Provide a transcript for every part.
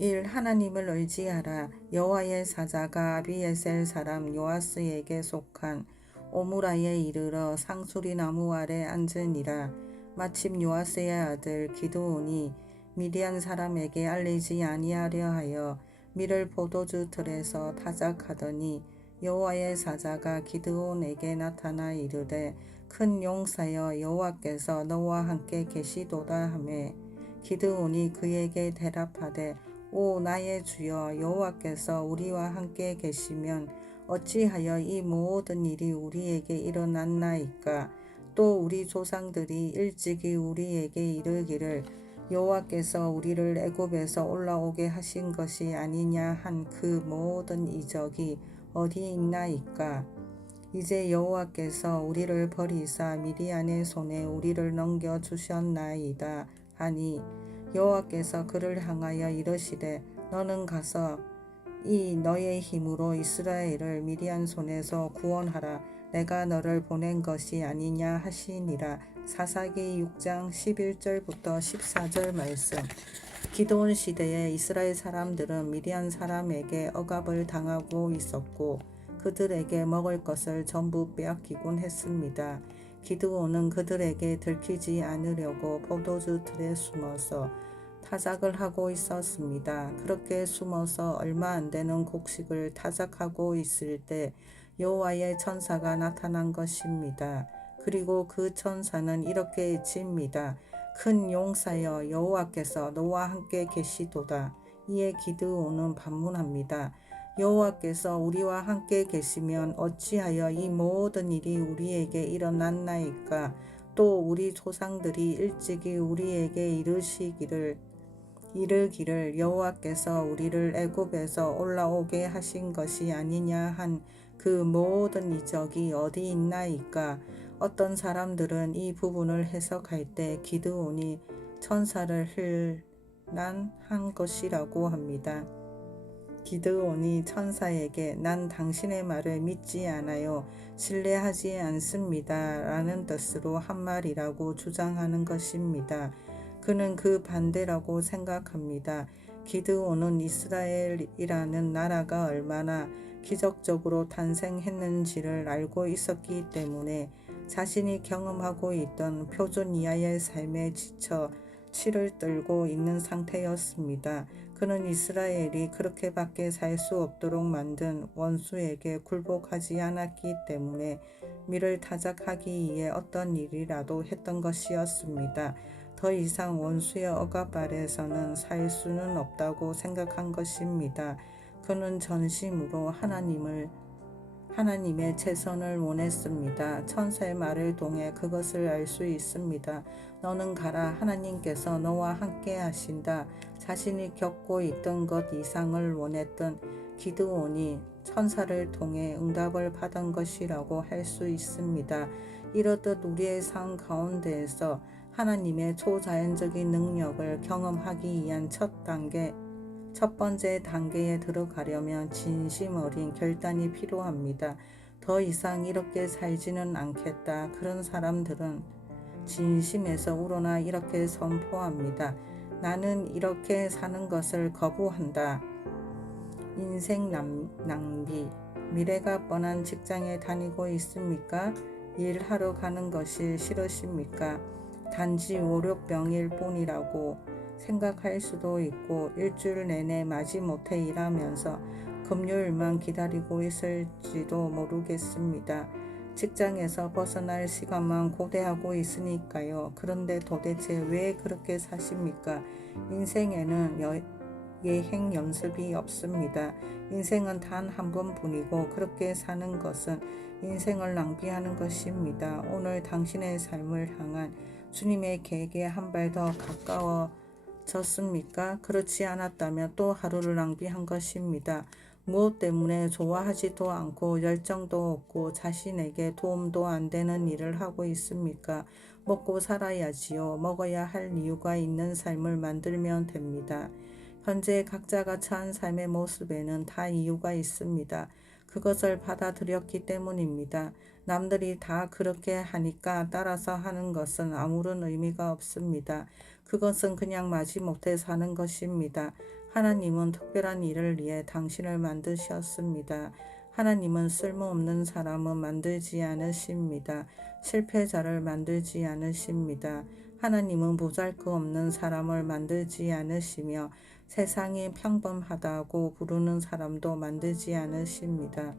1. 하나님을 의지하라. 여호와의 사자가 아비에셀 사람 요아스에게 속한 오므라에 이르러 상수리 나무 아래 앉으니라. 마침 요아스의 아들 기드온이 미디안 사람에게 알리지 아니하려 하여 밀을 포도주 틀에서 타작하더니 여호와의 사자가 기드온에게 나타나 이르되 큰 용사여 여호와께서 너와 함께 계시도다 하매 기드온이 그에게 대답하되 오 나의 주여 여호와께서 우리와 함께 계시면 어찌하여 이 모든 일이 우리에게 일어났나이까. 또 우리 조상들이 일찍이 우리에게 이르기를 여호와께서 우리를 애굽에서 올라오게 하신 것이 아니냐 한 그 모든 이적이 어디 있나이까. 이제 여호와께서 우리를 버리사 미디안의 손에 우리를 넘겨주셨나이다 하니 여호와께서 그를 향하여 이르시되 너는 가서 이 너의 힘으로 이스라엘을 미디안 손에서 구원하라. 내가 너를 보낸 것이 아니냐 하시니라. 사사기 6장 11절부터 14절 말씀. 기드온 시대에 이스라엘 사람들은 미디안 사람에게 억압을 당하고 있었고 그들에게 먹을 것을 전부 빼앗기곤 했습니다. 기드온은 그들에게 들키지 않으려고 포도주 틀에 숨어서 타작을 하고 있었습니다. 그렇게 숨어서 얼마 안 되는 곡식을 타작하고 있을 때 여호와의 천사가 나타난 것입니다. 그리고 그 천사는 이렇게 외칩니다. 큰 용사여 여호와께서 너와 함께 계시도다. 이에 기드온은 반문합니다. 여호와께서 우리와 함께 계시면 어찌하여 이 모든 일이 우리에게 일어났나이까. 또 우리 조상들이 일찍이 우리에게 이르기를 여호와께서 우리를 애굽에서 올라오게 하신 것이 아니냐 한 그 모든 이적이 어디 있나이까. 어떤 사람들은 이 부분을 해석할 때 기드온이 천사를 한 것이라고 합니다. 기드온이 천사에게 난 당신의 말을 믿지 않아요. 신뢰하지 않습니다. 라는 뜻으로 한 말이라고 주장하는 것입니다. 그는 그 반대라고 생각합니다. 기드온은 이스라엘이라는 나라가 얼마나 기적적으로 탄생했는지를 알고 있었기 때문에 자신이 경험하고 있던 표준 이하의 삶에 지쳐 치를 떨고 있는 상태였습니다. 그는 이스라엘이 그렇게밖에 살 수 없도록 만든 원수에게 굴복하지 않았기 때문에 밀을 타작하기 위해 어떤 일이라도 했던 것이었습니다. 더 이상 원수의 억압 아래서는 살 수는 없다고 생각한 것입니다. 그는 전심으로 하나님의 최선을 원했습니다. 천사의 말을 통해 그것을 알 수 있습니다. 너는 가라. 하나님께서 너와 함께 하신다. 자신이 겪고 있던 것 이상을 원했던 기드온이 천사를 통해 응답을 받은 것이라고 할 수 있습니다. 이렇듯 우리의 삶 가운데에서 하나님의 초자연적인 능력을 경험하기 위한 첫 번째 단계에 들어가려면 진심 어린 결단이 필요합니다. 더 이상 이렇게 살지는 않겠다. 그런 사람들은 진심에서 우러나 이렇게 선포합니다. 나는 이렇게 사는 것을 거부한다. 인생 낭비. 미래가 뻔한 직장에 다니고 있습니까? 일하러 가는 것이 싫으십니까? 단지 월요병일 뿐이라고 생각할 수도 있고 일주일 내내 마지못해 일하면서 금요일만 기다리고 있을지도 모르겠습니다. 직장에서 벗어날 시간만 고대하고 있으니까요. 그런데 도대체 왜 그렇게 사십니까? 인생에는 예행 연습이 없습니다. 인생은 단 한 번뿐이고 그렇게 사는 것은 인생을 낭비하는 것입니다. 오늘 당신의 삶을 향한 주님의 계획에 한 발 더 가까워졌습니까? 그렇지 않았다면 또 하루를 낭비한 것입니다. 무엇 때문에 좋아하지도 않고 열정도 없고 자신에게 도움도 안 되는 일을 하고 있습니까? 먹고 살아야지요. 먹어야 할 이유가 있는 삶을 만들면 됩니다. 현재 각자가 처한 삶의 모습에는 다 이유가 있습니다. 그것을 받아들였기 때문입니다. 남들이 다 그렇게 하니까 따라서 하는 것은 아무런 의미가 없습니다. 그것은 그냥 마지못해 사는 것입니다. 하나님은 특별한 일을 위해 당신을 만드셨습니다. 하나님은 쓸모없는 사람은 만들지 않으십니다. 실패자를 만들지 않으십니다. 하나님은 보잘것없는 사람을 만들지 않으시며 세상이 평범하다고 부르는 사람도 만들지 않으십니다.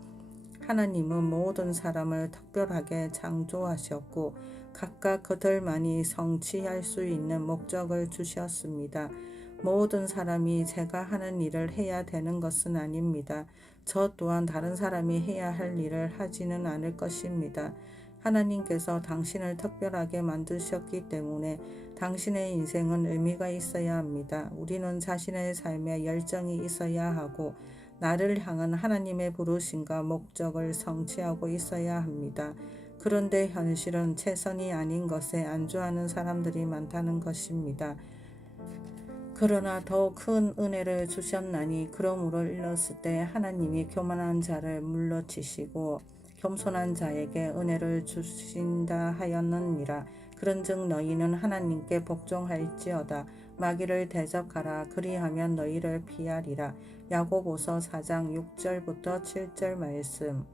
하나님은 모든 사람을 특별하게 창조하셨고 각각 그들만이 성취할 수 있는 목적을 주셨습니다. 모든 사람이 제가 하는 일을 해야 되는 것은 아닙니다. 저 또한 다른 사람이 해야 할 일을 하지는 않을 것입니다. 하나님께서 당신을 특별하게 만드셨기 때문에 당신의 인생은 의미가 있어야 합니다. 우리는 자신의 삶에 열정이 있어야 하고 나를 향한 하나님의 부르심과 목적을 성취하고 있어야 합니다. 그런데 현실은 최선이 아닌 것에 안주하는 사람들이 많다는 것입니다. 그러나 더 큰 은혜를 주셨나니 그러므로 일렀을 때 하나님이 교만한 자를 물러치시고 겸손한 자에게 은혜를 주신다 하였느니라. 그런즉 너희는 하나님께 복종할지어다. 마귀를 대적하라. 그리하면 너희를 피하리라. 야고보서 4장 6절부터 7절 말씀.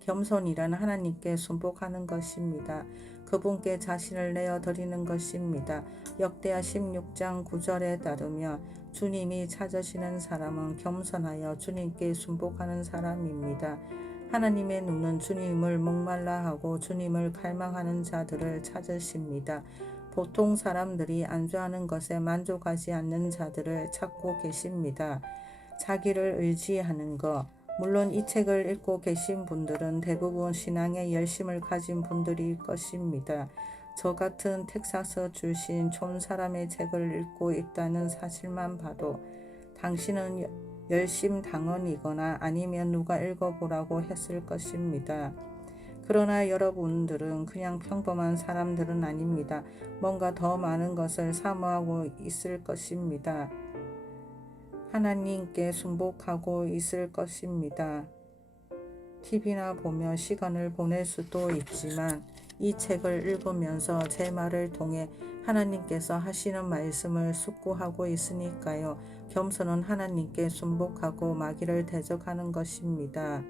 겸손이란 하나님께 순복하는 것입니다. 그분께 자신을 내어드리는 것입니다. 역대하 16장 9절에 따르며 주님이 찾으시는 사람은 겸손하여 주님께 순복하는 사람입니다. 하나님의 눈은 주님을 목말라 하고 주님을 갈망하는 자들을 찾으십니다. 보통 사람들이 안주하는 것에 만족하지 않는 자들을 찾고 계십니다. 자기를 의지하는 것. 물론 이 책을 읽고 계신 분들은 대부분 신앙에 열심을 가진 분들일 것입니다. 저 같은 텍사스 출신 촌 사람의 책을 읽고 있다는 사실만 봐도 당신은 열심 당원이거나 아니면 누가 읽어보라고 했을 것입니다. 그러나 여러분들은 그냥 평범한 사람들은 아닙니다. 뭔가 더 많은 것을 사모하고 있을 것입니다. 하나님께 순복하고 있을 것입니다. TV나 보며 시간을 보낼 수도 있지만 이 책을 읽으면서 제 말을 통해 하나님께서 하시는 말씀을 숙고하고 있으니까요. 겸손은 하나님께 순복하고 마귀를 대적하는 것입니다.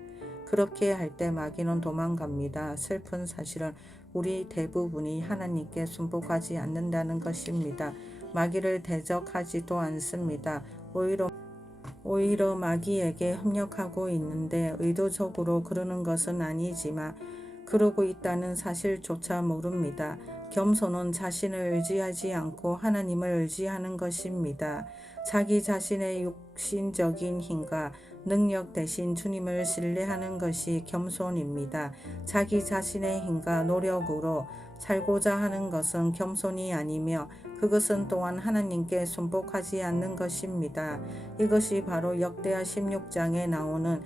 그렇게 할 때 마귀는 도망갑니다. 슬픈 사실은 우리 대부분이 하나님께 순복하지 않는다는 것입니다. 마귀를 대적하지도 않습니다. 오히려 마귀에게 협력하고 있는데 의도적으로 그러는 것은 아니지만 그러고 있다는 사실조차 모릅니다. 겸손은 자신을 의지하지 않고 하나님을 의지하는 것입니다. 자기 자신의 육신적인 힘과 능력 대신 주님을 신뢰하는 것이 겸손입니다. 자기 자신의 힘과 노력으로 살고자 하는 것은 겸손이 아니며 그것은 또한 하나님께 순복하지 않는 것입니다. 이것이 바로 역대하 16장에 나오는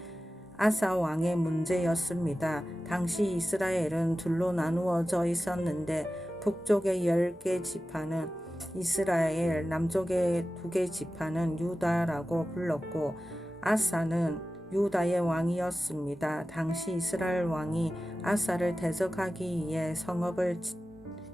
아사 왕의 문제였습니다. 당시 이스라엘은 둘로 나누어져 있었는데 북쪽의 10개 지파는 이스라엘, 남쪽의 2개 지파는 유다라고 불렀고 아사는 유다의 왕이었습니다. 당시 이스라엘 왕이 아사를 대적하기 위해 성읍을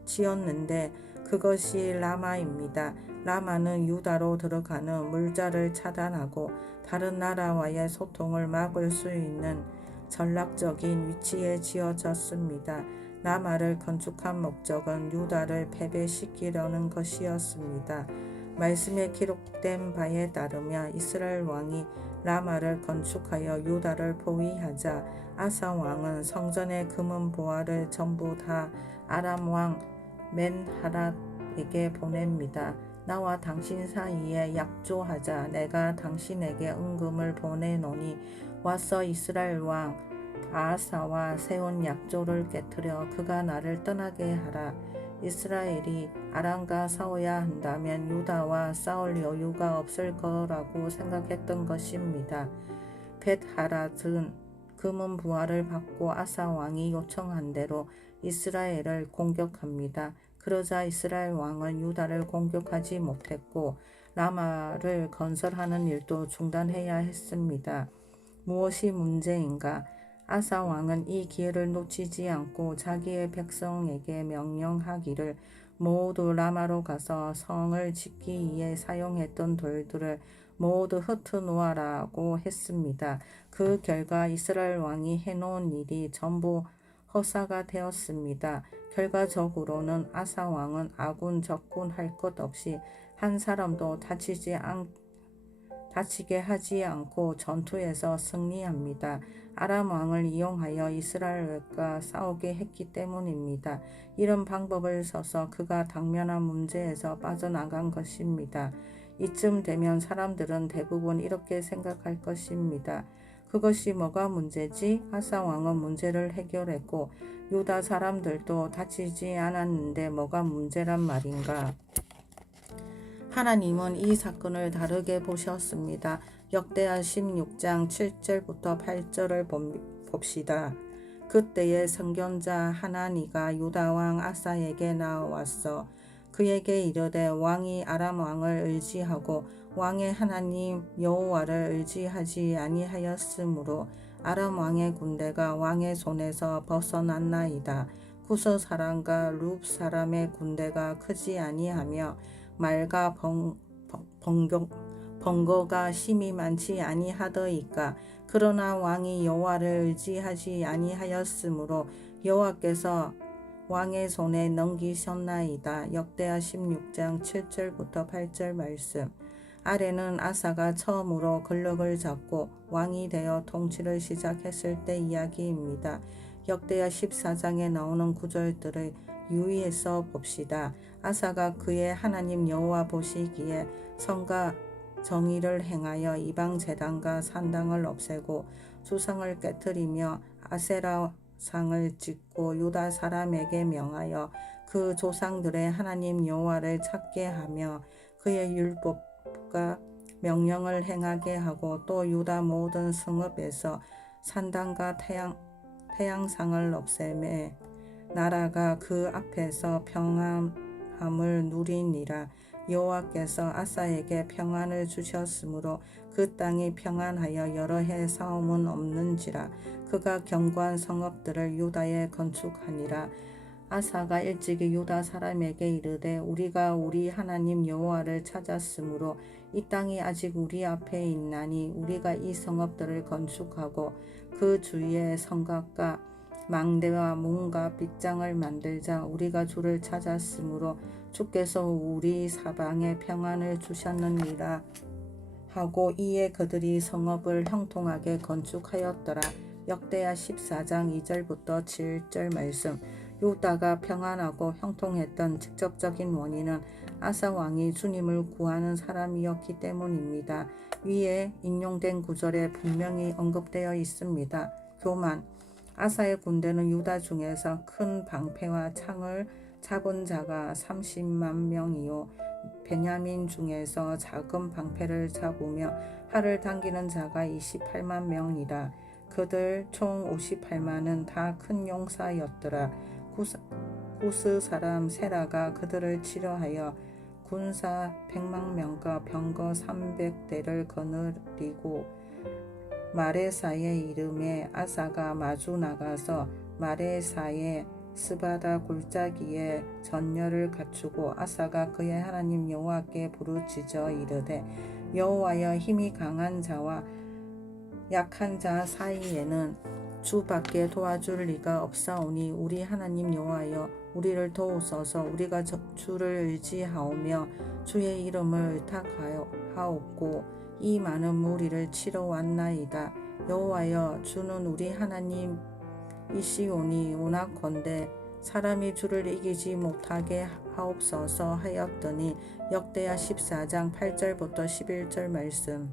지었는데 그것이 라마입니다. 라마는 유다로 들어가는 물자를 차단하고 다른 나라와의 소통을 막을 수 있는 전략적인 위치에 지어졌습니다. 라마를 건축한 목적은 유다를 패배시키려는 것이었습니다. 말씀에 기록된 바에 따르면 이스라엘 왕이 라마를 건축하여 유다를 포위하자 아사 왕은 성전의 금은 보화를 전부 다 아람 왕 맨하랏에게 보냅니다. 나와 당신 사이에 약조하자. 내가 당신에게 은금을 보내노니 와서 이스라엘 왕 바아사와 세운 약조를 깨뜨려 그가 나를 떠나게 하라. 이스라엘이 아람과 싸워야 한다면 유다와 싸울 여유가 없을 거라고 생각했던 것입니다. 벳하랏은 금은 부하를 받고 아사 왕이 요청한 대로 이스라엘을 공격합니다. 그러자 이스라엘 왕은 유다를 공격하지 못했고 라마를 건설하는 일도 중단해야 했습니다. 무엇이 문제인가? 아사 왕은 이 기회를 놓치지 않고 자기의 백성에게 명령하기를 모두 라마로 가서 성을 짓기 위해 사용했던 돌들을 모두 흩어놓아라고 했습니다. 그 결과 이스라엘 왕이 해놓은 일이 전부 허사가 되었습니다. 결과적으로는 아사 왕은 아군 적군할 것 없이 한 사람도 다치게 하지 않고 전투에서 승리합니다. 아람 왕을 이용하여 이스라엘과 싸우게 했기 때문입니다. 이런 방법을 써서 그가 당면한 문제에서 빠져나간 것입니다. 이쯤 되면 사람들은 대부분 이렇게 생각할 것입니다. 그것이 뭐가 문제지? 아사 왕은 문제를 해결했고 유다 사람들도 다치지 않았는데 뭐가 문제란 말인가? 하나님은 이 사건을 다르게 보셨습니다. 역대하 16장 7절부터 8절을 봅시다. 그때의 선견자 하나니가 유다 왕 아사에게 나와서 그에게 이르되 왕이 아람 왕을 의지하고 왕의 하나님 여호와를 의지하지 아니하였으므로 아람 왕의 군대가 왕의 손에서 벗어났나이다. 구서 사람과 룹 사람의 군대가 크지 아니하며 말과 번거가 심히 많지 아니하더이까. 그러나 왕이 여호와를 의지하지 아니하였으므로 여호와께서 왕의 손에 넘기셨나이다. 역대하 16장 7절부터 8절 말씀. 아래는 아사가 처음으로 권력을 잡고 왕이 되어 통치를 시작했을 때 이야기입니다. 역대하 14장에 나오는 구절들을 유의해서 봅시다. 아사가 그의 하나님 여호와 보시기에 선과 정의를 행하여 이방 제단과 산당을 없애고 주상을 깨뜨리며 아세라상을 짓고 유다 사람에게 명하여 그 조상들의 하나님 여호와를 찾게 하며 그의 율법과 명령을 행하게 하고 또 유다 모든 성읍에서 산당과 태양상을 없애매 나라가 그 앞에서 평안함을 누리니라. 여호와께서 아사에게 평안을 주셨으므로 그 땅이 평안하여 여러 해 싸움은 없는지라. 그가 견고한 성읍들을 유다에 건축하니라. 아사가 일찍이 유다 사람에게 이르되 우리가 우리 하나님 여호와를 찾았으므로 이 땅이 아직 우리 앞에 있나니 우리가 이 성읍들을 건축하고 그 주위에 성곽과 망대와 문과 빗장을 만들자. 우리가 주를 찾았으므로 주께서 우리 사방에 평안을 주셨느니라 하고 이에 그들이 성읍을 형통하게 건축하였더라. 역대하 14장 2절부터 7절 말씀. 유다가 평안하고 형통했던 직접적인 원인은 아사 왕이 주님을 구하는 사람이었기 때문입니다. 위에 인용된 구절에 분명히 언급되어 있습니다. 교만. 아사의 군대는 유다 중에서 큰 방패와 창을 잡은 자가 30만 명이요 베냐민 중에서 작은 방패를 잡으며 활을 당기는 자가 28만 명이라. 그들 총 58만은 다 큰 용사였더라. 구스 사람 세라가 그들을 치료하여 군사 100만 명과 병거 300대를 거느리고 마레사의 이름에 아사가 마주 나가서 마레사의 스바다 골짜기에 전열을 갖추고 아사가 그의 하나님 여호와께 부르짖어 이르되 여호와여 힘이 강한 자와 약한 자 사이에는 주밖에 도와줄 리가 없사오니 우리 하나님 여호와여 우리를 도우소서. 우리가 주를 의지하오며 주의 이름을 의탁하옵고 이 많은 무리를 치러 왔나이다. 여호와여 주는 우리 하나님이시오니 원하건대 사람이 주를 이기지 못하게 하옵소서 하였더니 역대하 14장 8절부터 11절 말씀.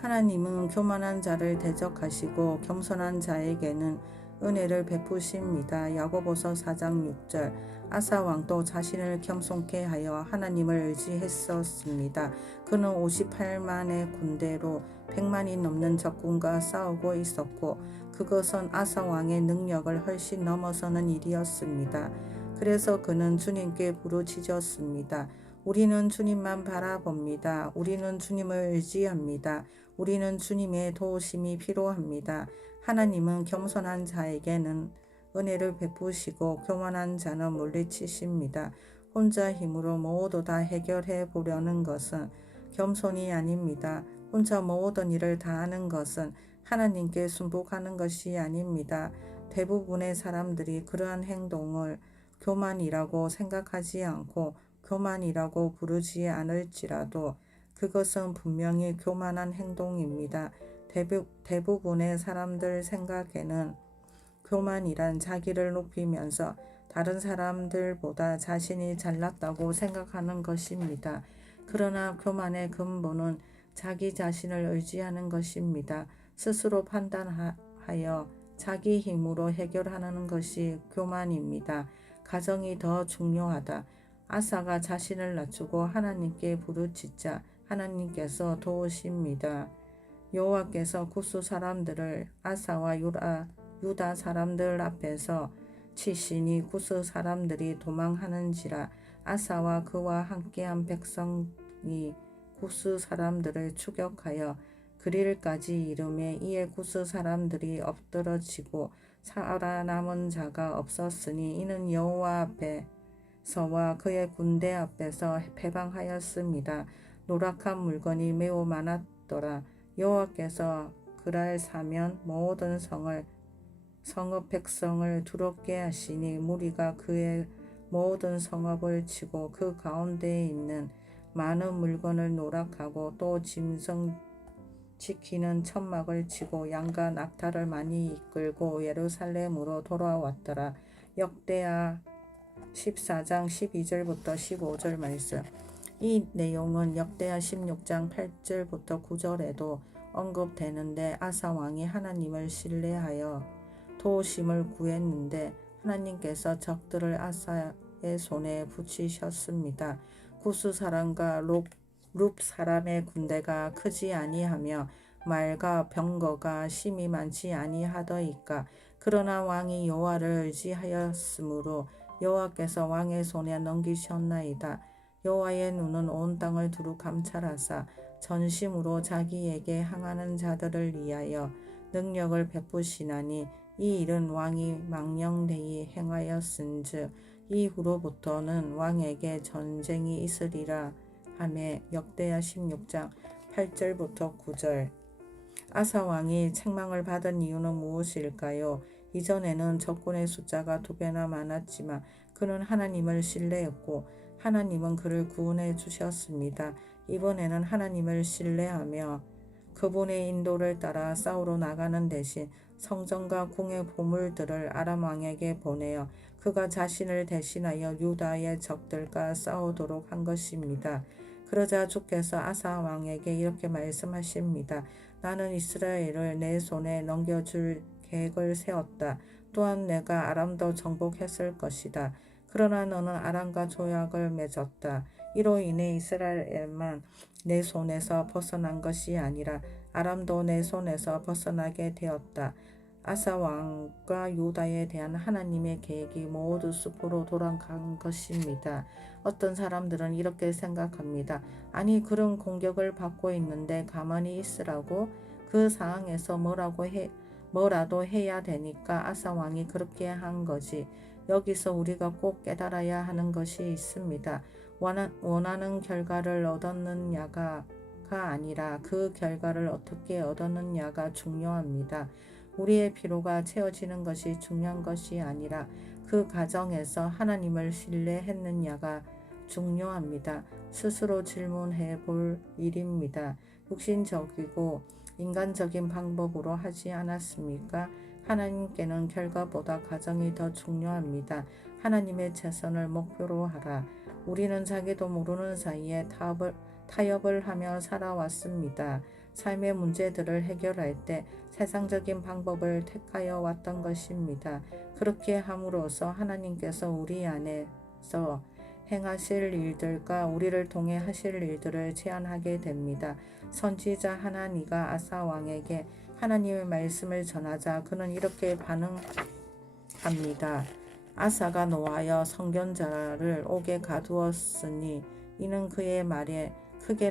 하나님은 교만한 자를 대적하시고 겸손한 자에게는 은혜를 베푸십니다. 야고보서 4장 6절. 아사 왕도 자신을 겸손케 하여 하나님을 의지했었습니다. 그는 58만의 군대로 100만이 넘는 적군과 싸우고 있었고 그것은 아사 왕의 능력을 훨씬 넘어서는 일이었습니다. 그래서 그는 주님께 부르짖었습니다. 우리는 주님만 바라봅니다. 우리는 주님을 의지합니다. 우리는 주님의 도우심이 필요합니다. 하나님은 겸손한 자에게는 은혜를 베푸시고 교만한 자는 물리치십니다. 혼자 힘으로 모두 다 해결해 보려는 것은 겸손이 아닙니다. 혼자 모든 일을 다 하는 것은 하나님께 순복하는 것이 아닙니다. 대부분의 사람들이 그러한 행동을 교만이라고 생각하지 않고 교만이라고 부르지 않을지라도 그것은 분명히 교만한 행동입니다. 대부분의 사람들 생각에는 교만이란 자기를 높이면서 다른 사람들보다 자신이 잘났다고 생각하는 것입니다. 그러나 교만의 근본은 자기 자신을 의지하는 것입니다. 스스로 판단하여 자기 힘으로 해결하는 것이 교만입니다. 가정이 더 중요하다. 아사가 자신을 낮추고 하나님께 부르짖자 하나님께서 도우십니다. 여호와께서 구스 사람들을 아사와 유다 사람들 앞에서 치시니 구스 사람들이 도망하는지라. 아사와 그와 함께한 백성이 구스 사람들을 추격하여 그릴까지 이르매 이에 구스 사람들이 엎드러지고 살아남은 자가 없었으니 이는 여호와 앞에서와 그의 군대 앞에서 패방하였습니다. 노력한 물건이 매우 많았더라. 여호와께서 그랄 사면 모든 성읍 백성을 두렵게 하시니 무리가 그의 모든 성읍을 치고 그 가운데에 있는 많은 물건을 노락하고 또 짐승 지키는 천막을 치고 양과 낙타를 많이 이끌고 예루살렘으로 돌아왔더라. 역대하 14장 12절부터 15절 말씀. 이 내용은 역대하 16장 8절부터 9절에도 언급되는데 아사 왕이 하나님을 신뢰하여 도우심을 구했는데 하나님께서 적들을 아사의 손에 붙이셨습니다. 구스 사람과 룹 사람의 군대가 크지 아니하며 말과 병거가 심히 많지 아니하더이까. 그러나 왕이 여호와를 의지하였으므로 여호와께서 왕의 손에 넘기셨나이다. 여호와의 눈은 온 땅을 두루 감찰하사 전심으로 자기에게 항하는 자들을 위하여 능력을 베푸시나니 이 일은 왕이 망령되이 행하였은즉 이후로부터는 왕에게 전쟁이 있으리라 하매. 역대하 16장 8절부터 9절. 아사 왕이 책망을 받은 이유는 무엇일까요? 이전에는 적군의 숫자가 2배나 많았지만 그는 하나님을 신뢰했고 하나님은 그를 구원해 주셨습니다. 이번에는 하나님을 신뢰하며 그분의 인도를 따라 싸우러 나가는 대신 성전과 궁의 보물들을 아람 왕에게 보내어 그가 자신을 대신하여 유다의 적들과 싸우도록 한 것입니다. 그러자 주께서 아사 왕에게 이렇게 말씀하십니다. 나는 이스라엘을 내 손에 넘겨줄 계획을 세웠다. 또한 내가 아람도 정복했을 것이다. 그러나 너는 아람과 조약을 맺었다. 이로 인해 이스라엘만 내 손에서 벗어난 것이 아니라 아람도 내 손에서 벗어나게 되었다. 아사 왕과 유다에 대한 하나님의 계획이 모두 숲으로 돌아간 것입니다. 어떤 사람들은 이렇게 생각합니다. 아니 그런 공격을 받고 있는데 가만히 있으라고? 그 상황에서 뭐라도 해야 되니까 아사 왕이 그렇게 한 거지. 여기서 우리가 꼭 깨달아야 하는 것이 있습니다. 원하는 결과를 얻었느냐가 아니라 그 결과를 어떻게 얻었느냐가 중요합니다. 우리의 필요가 채워지는 것이 중요한 것이 아니라 그 과정에서 하나님을 신뢰했느냐가 중요합니다. 스스로 질문해 볼 일입니다. 육신적이고 인간적인 방법으로 하지 않았습니까? 하나님께는 결과보다 과정이 더 중요합니다. 하나님의 최선을 목표로 하라. 우리는 자기도 모르는 사이에 타협을 하며 살아왔습니다. 삶의 문제들을 해결할 때 세상적인 방법을 택하여 왔던 것입니다. 그렇게 함으로써 하나님께서 우리 안에서 행하실 일들과 우리를 통해 하실 일들을 제안하게 됩니다. 선지자 하나니가 아사 왕에게 하나님의 말씀을 전하자 그는 이렇게 반응합니다. 아사가 노하여 선견자를 옥에 가두었으니 이는 그의 말에 크게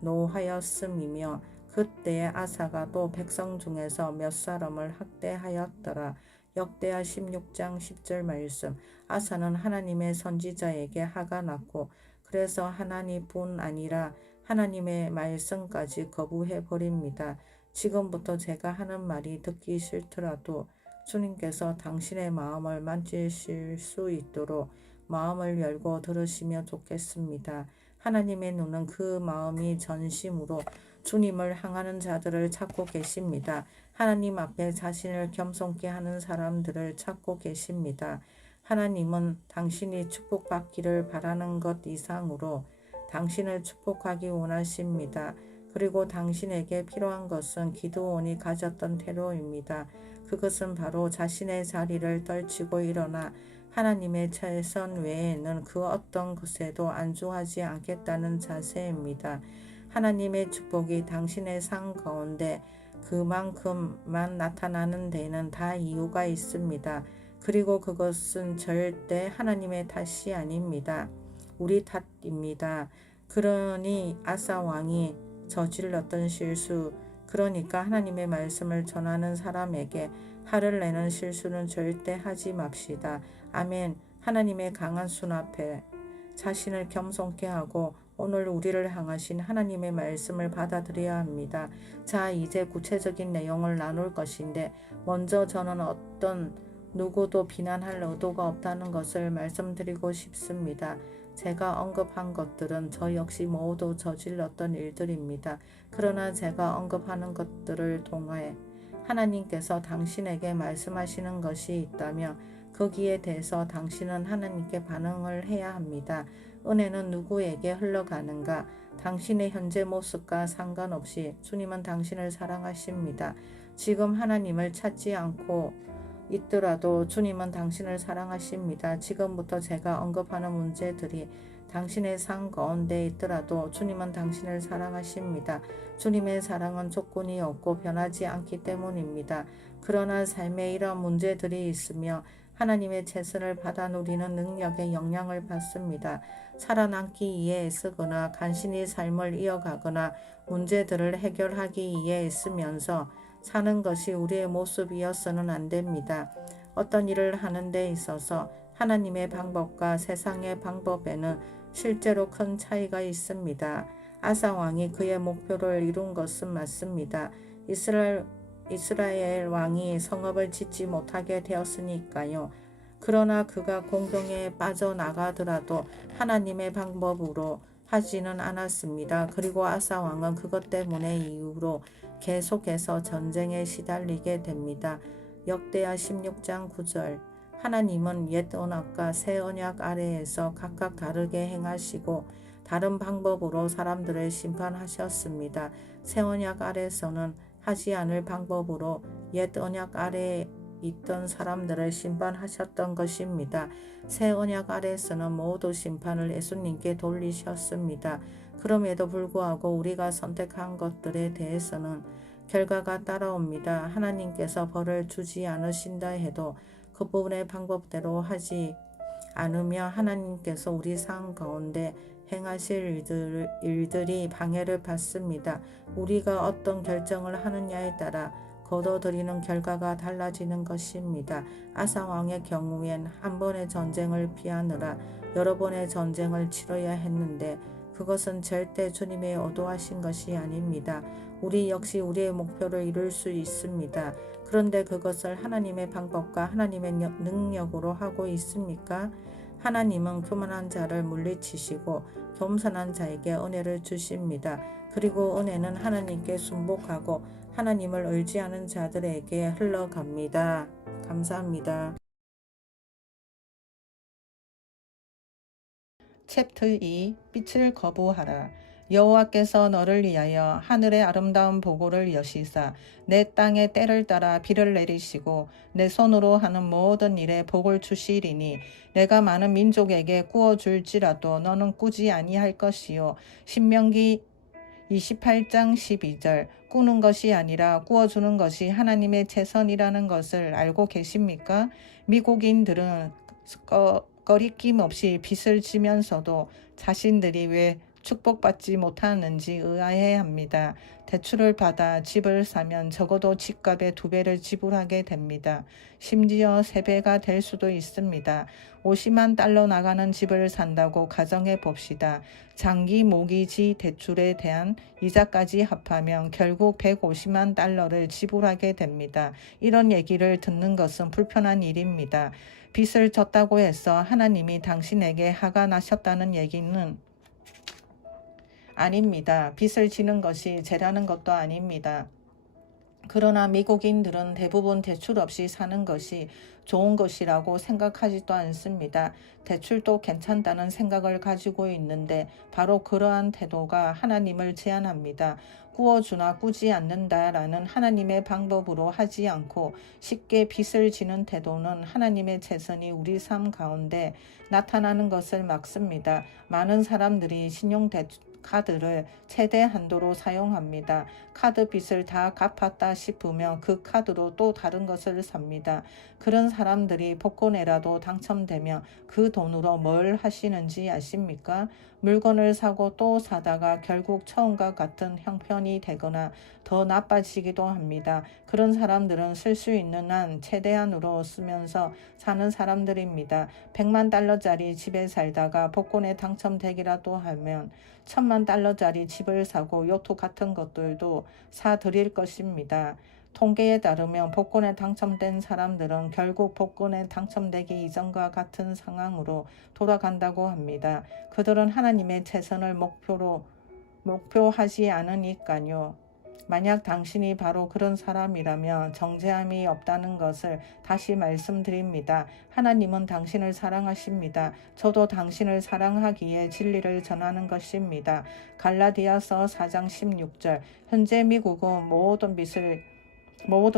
노하였음이며 그때에 아사가 또 백성 중에서 몇 사람을 학대하였더라. 역대하 16장 10절 말씀. 아사는 하나님의 선지자에게 화가 났고 그래서 하나님뿐 아니라 하나님의 말씀까지 거부해 버립니다. 지금부터 제가 하는 말이 듣기 싫더라도 주님께서 당신의 마음을 만지실 수 있도록 마음을 열고 들으시면 좋겠습니다. 하나님의 눈은 그 마음이 전심으로 주님을 향하는 자들을 찾고 계십니다. 하나님 앞에 자신을 겸손케 하는 사람들을 찾고 계십니다. 하나님은 당신이 축복받기를 바라는 것 이상으로 당신을 축복하기 원하십니다. 그리고 당신에게 필요한 것은 기드온이 가졌던 태도입니다. 그것은 바로 자신의 자리를 떨치고 일어나 하나님의 최선 외에는 그 어떤 것에도 안주하지 않겠다는 자세입니다. 하나님의 축복이 당신의 삶 가운데 그만큼만 나타나는 데는 다 이유가 있습니다. 그리고 그것은 절대 하나님의 탓이 아닙니다. 우리 탓입니다. 그러니 아사 왕이 저질렀던 실수, 그러니까 하나님의 말씀을 전하는 사람에게 화를 내는 실수는 절대 하지 맙시다. 아멘. 하나님의 강한 손 앞에 자신을 겸손케 하고 오늘 우리를 향하신 하나님의 말씀을 받아들여야 합니다. 자, 이제 구체적인 내용을 나눌 것인데 먼저 저는 어떤 누구도 비난할 의도가 없다는 것을 말씀드리고 싶습니다. 제가 언급한 것들은 저 역시 모두 저질렀던 일들입니다. 그러나 제가 언급하는 것들을 통해 하나님께서 당신에게 말씀하시는 것이 있다면 거기에 대해서 당신은 하나님께 반응을 해야 합니다. 은혜는 누구에게 흘러가는가? 당신의 현재 모습과 상관없이 주님은 당신을 사랑하십니다. 지금 하나님을 찾지 않고 있더라도 주님은 당신을 사랑하십니다. 지금부터 제가 언급하는 문제들이 당신의 삶 가운데 있더라도 주님은 당신을 사랑하십니다. 주님의 사랑은 조건이 없고 변하지 않기 때문입니다. 그러나 삶에 이런 문제들이 있으며 하나님의 최선을 받아 누리는 능력에 영향을 받습니다. 살아남기 위해 애쓰거나 간신히 삶을 이어가거나 문제들을 해결하기 위해 애쓰면서 사는 것이 우리의 모습이어서는 안 됩니다. 어떤 일을 하는 데 있어서 하나님의 방법과 세상의 방법에는 실제로 큰 차이가 있습니다. 아사 왕이 그의 목표를 이룬 것은 맞습니다. 이스라엘 왕이 성읍을 짓지 못하게 되었으니까요. 그러나 그가 공경에 빠져나가더라도 하나님의 방법으로 하지는 않았습니다. 그리고 아사 왕은 그것 때문에 이후로 계속해서 전쟁에 시달리게 됩니다. 역대하 16장 9절. 하나님은 옛 언약과 새 언약 아래에서 각각 다르게 행하시고 다른 방법으로 사람들을 심판하셨습니다. 새 언약 아래에서는 하지 않을 방법으로 옛 언약 아래에 있던 사람들을 심판하셨던 것입니다. 새 언약 아래에서는 모두 심판을 예수님께 돌리셨습니다. 그럼에도 불구하고 우리가 선택한 것들에 대해서는 결과가 따라옵니다. 하나님께서 벌을 주지 않으신다 해도 그 부분의 방법대로 하지 않으며 하나님께서 우리 삶 가운데 행하실 일들이 방해를 받습니다. 우리가 어떤 결정을 하느냐에 따라 거둬들이는 결과가 달라지는 것입니다. 아사 왕의 경우엔 한 번의 전쟁을 피하느라 여러 번의 전쟁을 치러야 했는데 그것은 절대 주님의 의도하신 것이 아닙니다. 우리 역시 우리의 목표를 이룰 수 있습니다. 그런데 그것을 하나님의 방법과 하나님의 능력으로 하고 있습니까? 하나님은 교만한 자를 물리치시고 겸손한 자에게 은혜를 주십니다. 그리고 은혜는 하나님께 순복하고 하나님을 의지하는 자들에게 흘러갑니다. 감사합니다. 챕터 2 빛을 거부하라. 여호와께서 너를 위하여 하늘의 아름다운 보고를 여시사 내 땅에 때를 따라 비를 내리시고 내 손으로 하는 모든 일에 복을 주시리니 내가 많은 민족에게 꾸어줄지라도 너는 꾸지 아니할 것이요. 신명기 28장 12절. 꾸는 것이 아니라 꾸어주는 것이 하나님의 최선이라는 것을 알고 계십니까? 미국인들은 꺼리낌 없이 빚을 지면서도 자신들이 왜 축복받지 못하는지 의아해합니다. 대출을 받아 집을 사면 적어도 집값의 2배를 지불하게 됩니다. 심지어 3배가 될 수도 있습니다. 50만 달러 나가는 집을 산다고 가정해 봅시다. 장기 모기지 대출에 대한 이자까지 합하면 결국 150만 달러를 지불하게 됩니다. 이런 얘기를 듣는 것은 불편한 일입니다. 빚을 졌다고 해서 하나님이 당신에게 화가 나셨다는 얘기는 아닙니다. 빚을 지는 것이 죄라는 것도 아닙니다. 그러나 미국인들은 대부분 대출 없이 사는 것이 좋은 것이라고 생각하지도 않습니다. 대출도 괜찮다는 생각을 가지고 있는데 바로 그러한 태도가 하나님을 제한합니다. 꾸어주나 꾸지 않는다라는 하나님의 방법으로 하지 않고 쉽게 빚을 지는 태도는 하나님의 재선이 우리 삶 가운데 나타나는 것을 막습니다. 많은 사람들이 카드를 최대 한도로 사용합니다. 카드 빚을 다 갚았다 싶으면 그 카드로 또 다른 것을 삽니다. 그런 사람들이 복권에라도 당첨되면 그 돈으로 뭘 하시는지 아십니까? 물건을 사고 또 사다가 결국 처음과 같은 형편이 되거나 더 나빠지기도 합니다. 그런 사람들은 쓸 수 있는 한 최대한으로 쓰면서 사는 사람들입니다. 100만 달러짜리 집에 살다가 복권에 당첨되기라도 하면 1000만 달러짜리 집을 사고 요트 같은 것들도 사드릴 것입니다. 통계에 따르면 복권에 당첨된 사람들은 결국 복권에 당첨되기 이전과 같은 상황으로 돌아간다고 합니다. 그들은 하나님의 재선을 목표하지 않으니까요. 만약 당신이 바로 그런 사람이라면 정죄함이 없다는 것을 다시 말씀드립니다. 하나님은 당신을 사랑하십니다. 저도 당신을 사랑하기에 진리를 전하는 것입니다. 갈라디아서 4장 16절. 현재 미국은 모든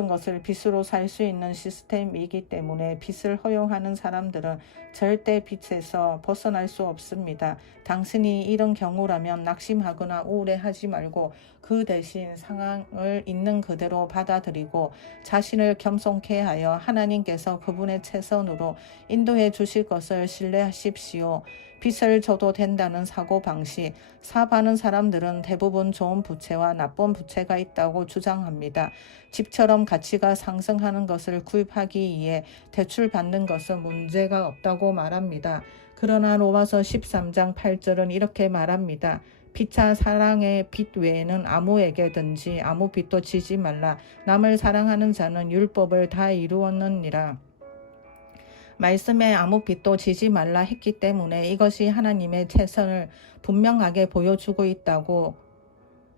것을 빚으로 살 수 있는 시스템이기 때문에 빚을 허용하는 사람들은 절대 빚에서 벗어날 수 없습니다. 당신이 이런 경우라면 낙심하거나 우울해하지 말고 그 대신 상황을 있는 그대로 받아들이고 자신을 겸손케 하여 하나님께서 그분의 최선으로 인도해 주실 것을 신뢰하십시오. 빚을 져도 된다는 사고방식, 사업하는 사람들은 대부분 좋은 부채와 나쁜 부채가 있다고 주장합니다. 집처럼 가치가 상승하는 것을 구입하기 위해 대출받는 것은 문제가 없다고 말합니다. 그러나 로마서 13장 8절은 이렇게 말합니다. 피차 사랑의 빚 외에는 아무에게든지 아무 빚도 지지 말라. 남을 사랑하는 자는 율법을 다 이루었느니라. 말씀에 아무 빚도 지지 말라 했기 때문에 이것이 하나님의 최선을 분명하게 보여주고 있다고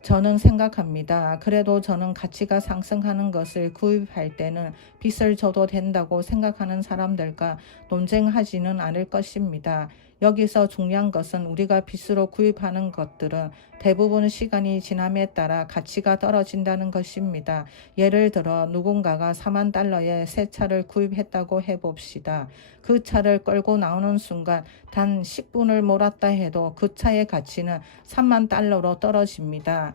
저는 생각합니다. 그래도 저는 가치가 상승하는 것을 구입할 때는 빚을 져도 된다고 생각하는 사람들과 논쟁하지는 않을 것입니다. 여기서 중요한 것은 우리가 빚으로 구입하는 것들은 대부분 시간이 지남에 따라 가치가 떨어진다는 것입니다. 예를 들어 누군가가 4만 달러의 새 차를 구입했다고 해봅시다. 그 차를 끌고 나오는 순간 단 10분을 몰았다 해도 그 차의 가치는 3만 달러로 떨어집니다.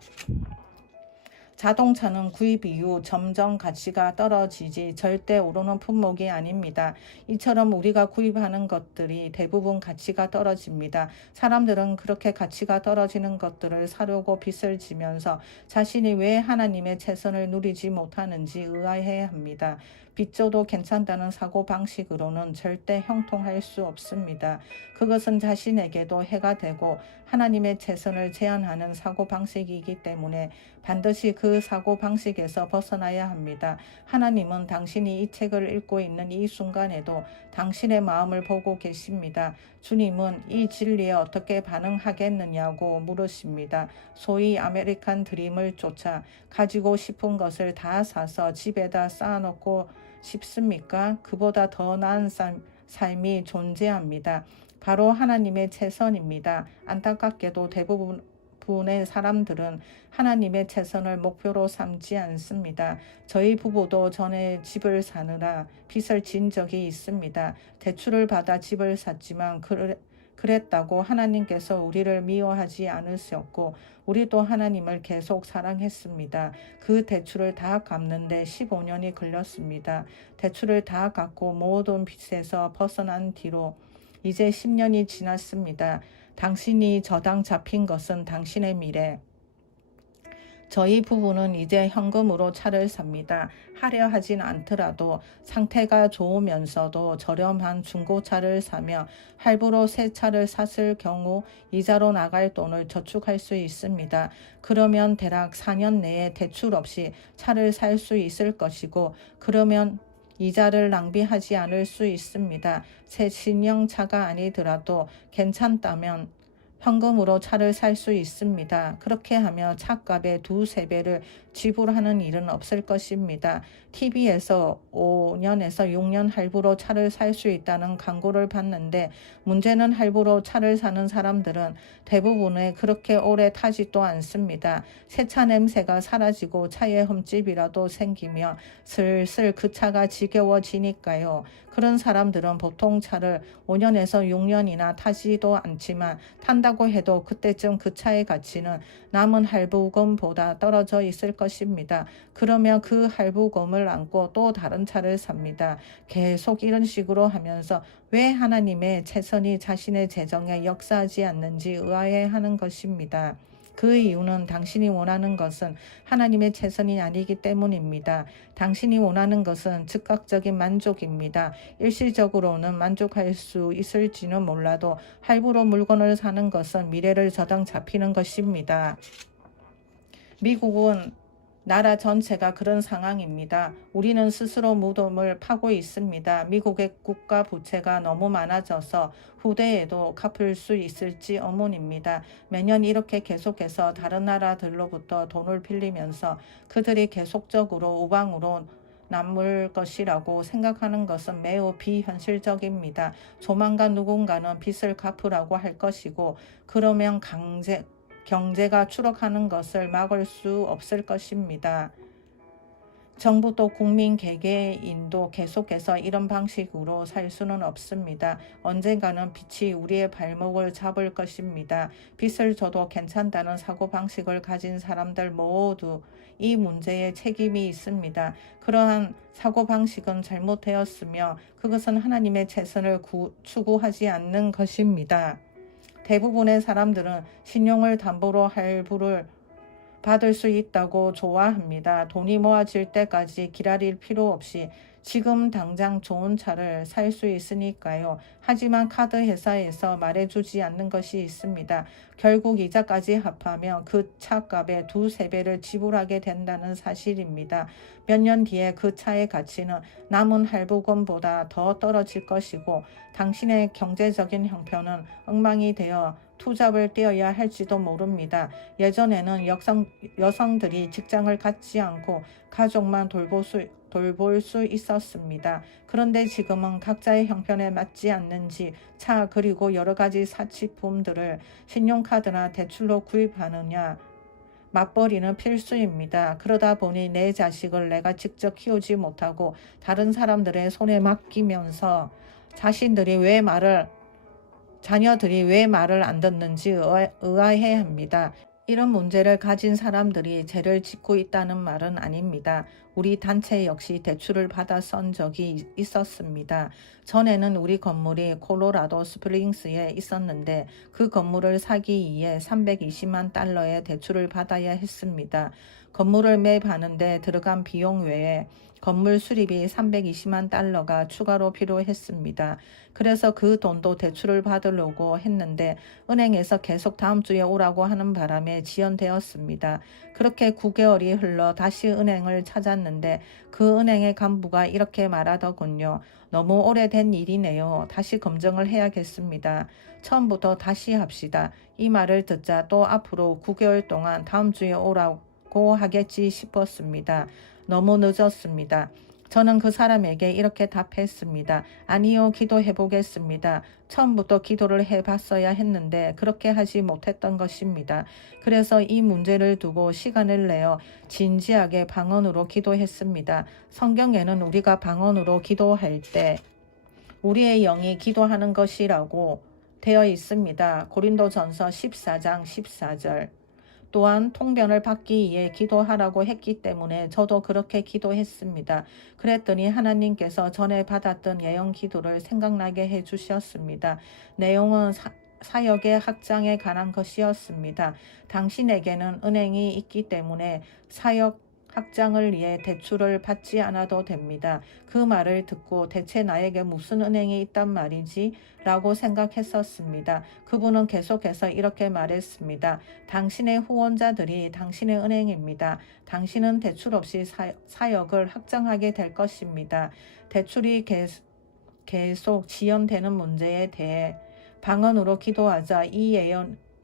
자동차는 구입 이후 점점 가치가 떨어지지 절대 오르는 품목이 아닙니다. 이처럼 우리가 구입하는 것들이 대부분 가치가 떨어집니다. 사람들은 그렇게 가치가 떨어지는 것들을 사려고 빚을 지면서 자신이 왜 하나님의 최선을 누리지 못하는지 의아해합니다. 빚져도 괜찮다는 사고방식으로는 절대 형통할 수 없습니다. 그것은 자신에게도 해가 되고 하나님의 최선을 제한하는 사고방식이기 때문에 반드시 그 사고방식에서 벗어나야 합니다. 하나님은 당신이 이 책을 읽고 있는 이 순간에도 당신의 마음을 보고 계십니다. 주님은 이 진리에 어떻게 반응하겠느냐고 물으십니다. 소위 아메리칸 드림을 쫓아 가지고 싶은 것을 다 사서 집에다 쌓아놓고 싶습니까? 그보다 더 나은 삶이 존재합니다. 바로 하나님의 최선입니다. 안타깝게도 대부분의 사람들은 하나님의 최선을 목표로 삼지 않습니다. 저희 부부도 전에 집을 사느라 빚을 진 적이 있습니다. 대출을 받아 집을 샀지만 그랬다고 하나님께서 우리를 미워하지 않으셨고 우리도 하나님을 계속 사랑했습니다. 그 대출을 다 갚는데 15년이 걸렸습니다. 대출을 다 갚고 모든 빚에서 벗어난 뒤로 이제 10년이 지났습니다. 당신이 저당 잡힌 것은 당신의 미래. 저희 부부는 이제 현금으로 차를 삽니다. 하려 하진 않더라도 상태가 좋으면서도 저렴한 중고차를 사며 할부로 새 차를 샀을 경우 이자로 나갈 돈을 저축할 수 있습니다. 그러면 대략 4년 내에 대출 없이 차를 살 수 있을 것이고, 그러면 이자를 낭비하지 않을 수 있습니다. 새 신형 차가 아니더라도 괜찮다면 현금으로 차를 살 수 있습니다. 그렇게 하며 차값의 2~3배를 지불하는 일은 없을 것입니다. TV에서 5년에서 6년 할부로 차를 살 수 있다는 광고를 봤는데, 문제는 할부로 차를 사는 사람들은 대부분에 그렇게 오래 타지도 않습니다. 새 차 냄새가 사라지고 차에 흠집이라도 생기며 슬슬 그 차가 지겨워지니까요. 그런 사람들은 보통 차를 5년에서 6년이나 타지도 않지만, 탄다고 해도 그때쯤 그 차의 가치는 남은 할부금보다 떨어져 있을 것입니다. 그러면 그 할부금을 안고 또 다른 차를 삽니다. 계속 이런 식으로 하면서 왜 하나님의 최선이 자신의 재정에 역사하지 않는지 의아해하는 것입니다. 그 이유는 당신이 원하는 것은 하나님의 최선이 아니기 때문입니다. 당신이 원하는 것은 즉각적인 만족입니다. 일시적으로는 만족할 수 있을지는 몰라도 할부로 물건을 사는 것은 미래를 저당 잡히는 것입니다. 미국은 나라 전체가 그런 상황입니다. 우리는 스스로 무덤을 파고 있습니다. 미국의 국가 부채가 너무 많아져서 후대에도 갚을 수 있을지 의문입니다. 매년 이렇게 계속해서 다른 나라들로부터 돈을 빌리면서 그들이 계속적으로 우방으로 남을 것이라고 생각하는 것은 매우 비현실적입니다. 조만간 누군가는 빚을 갚으라고 할 것이고, 그러면 경제가 추락하는 것을 막을 수 없을 것입니다. 정부도 국민 개개인도 계속해서 이런 방식으로 살 수는 없습니다. 언젠가는 빚이 우리의 발목을 잡을 것입니다. 빚을 줘도 괜찮다는 사고방식을 가진 사람들 모두 이 문제에 책임이 있습니다. 그러한 사고방식은 잘못되었으며 그것은 하나님의 최선을 추구하지 않는 것입니다. 대부분의 사람들은 신용을 담보로 할부를 받을 수 있다고 좋아합니다. 돈이 모아질 때까지 기다릴 필요 없이 지금 당장 좋은 차를 살 수 있으니까요. 하지만 카드 회사에서 말해주지 않는 것이 있습니다. 결국 이자까지 합하면 그 차값의 2~3배를 지불하게 된다는 사실입니다. 몇 년 뒤에 그 차의 가치는 남은 할부금보다 더 떨어질 것이고, 당신의 경제적인 형편은 엉망이 되어 투잡을 떼어야 할지도 모릅니다. 예전에는 여성들이 직장을 갖지 않고 가족만 돌볼 수 있었습니다. 그런데 지금은 각자의 형편에 맞지 않는지 차 그리고 여러 가지 사치품들을 신용카드나 대출로 구입하느냐 맞벌이는 필수입니다. 그러다 보니 내 자식을 내가 직접 키우지 못하고 다른 사람들의 손에 맡기면서 자녀들이 왜 말을 안 듣는지 의아해합니다. 이런 문제를 가진 사람들이 죄를 짓고 있다는 말은 아닙니다. 우리 단체 역시 대출을 받아 쓴 적이 있었습니다. 전에는 우리 건물이 콜로라도 스프링스에 있었는데 그 건물을 사기 위해 320만 달러의 대출을 받아야 했습니다. 건물을 매입하는데 들어간 비용 외에 건물 수리비 320만 달러가 추가로 필요했습니다. 그래서 그 돈도 대출을 받으려고 했는데 은행에서 계속 다음 주에 오라고 하는 바람에 지연되었습니다. 그렇게 9개월이 흘러 다시 은행을 찾았는데 그 은행의 간부가 이렇게 말하더군요. 너무 오래된 일이네요. 다시 검증을 해야겠습니다. 처음부터 다시 합시다. 이 말을 듣자 또 앞으로 9개월 동안 다음 주에 오라고 하겠지 싶었습니다. 너무 늦었습니다. 저는 그 사람에게 이렇게 답했습니다. 아니요, 기도해 보겠습니다. 처음부터 기도를 해봤어야 했는데 그렇게 하지 못했던 것입니다. 그래서 이 문제를 두고 시간을 내어 진지하게 방언으로 기도했습니다. 성경에는 우리가 방언으로 기도할 때 우리의 영이 기도하는 것이라고 되어 있습니다. 고린도전서 14장 14절. 또한 통변을 받기 위해 기도하라고 했기 때문에 저도 그렇게 기도했습니다. 그랬더니 하나님께서 전에 받았던 예언 기도를 생각나게 해주셨습니다. 내용은 사역의 확장에 관한 것이었습니다. 당신에게는 은행이 있기 때문에 사역 확장을 위해 대출을 받지 않아도 됩니다. 그 말을 듣고 대체 나에게 무슨 은행이 있단 말이지? 라고 생각했었습니다. 그분은 계속해서 이렇게 말했습니다. 당신의 후원자들이 당신의 은행입니다. 당신은 대출 없이 사역을 확장하게 될 것입니다. 대출이 계속 지연되는 문제에 대해 방언으로 기도하자 이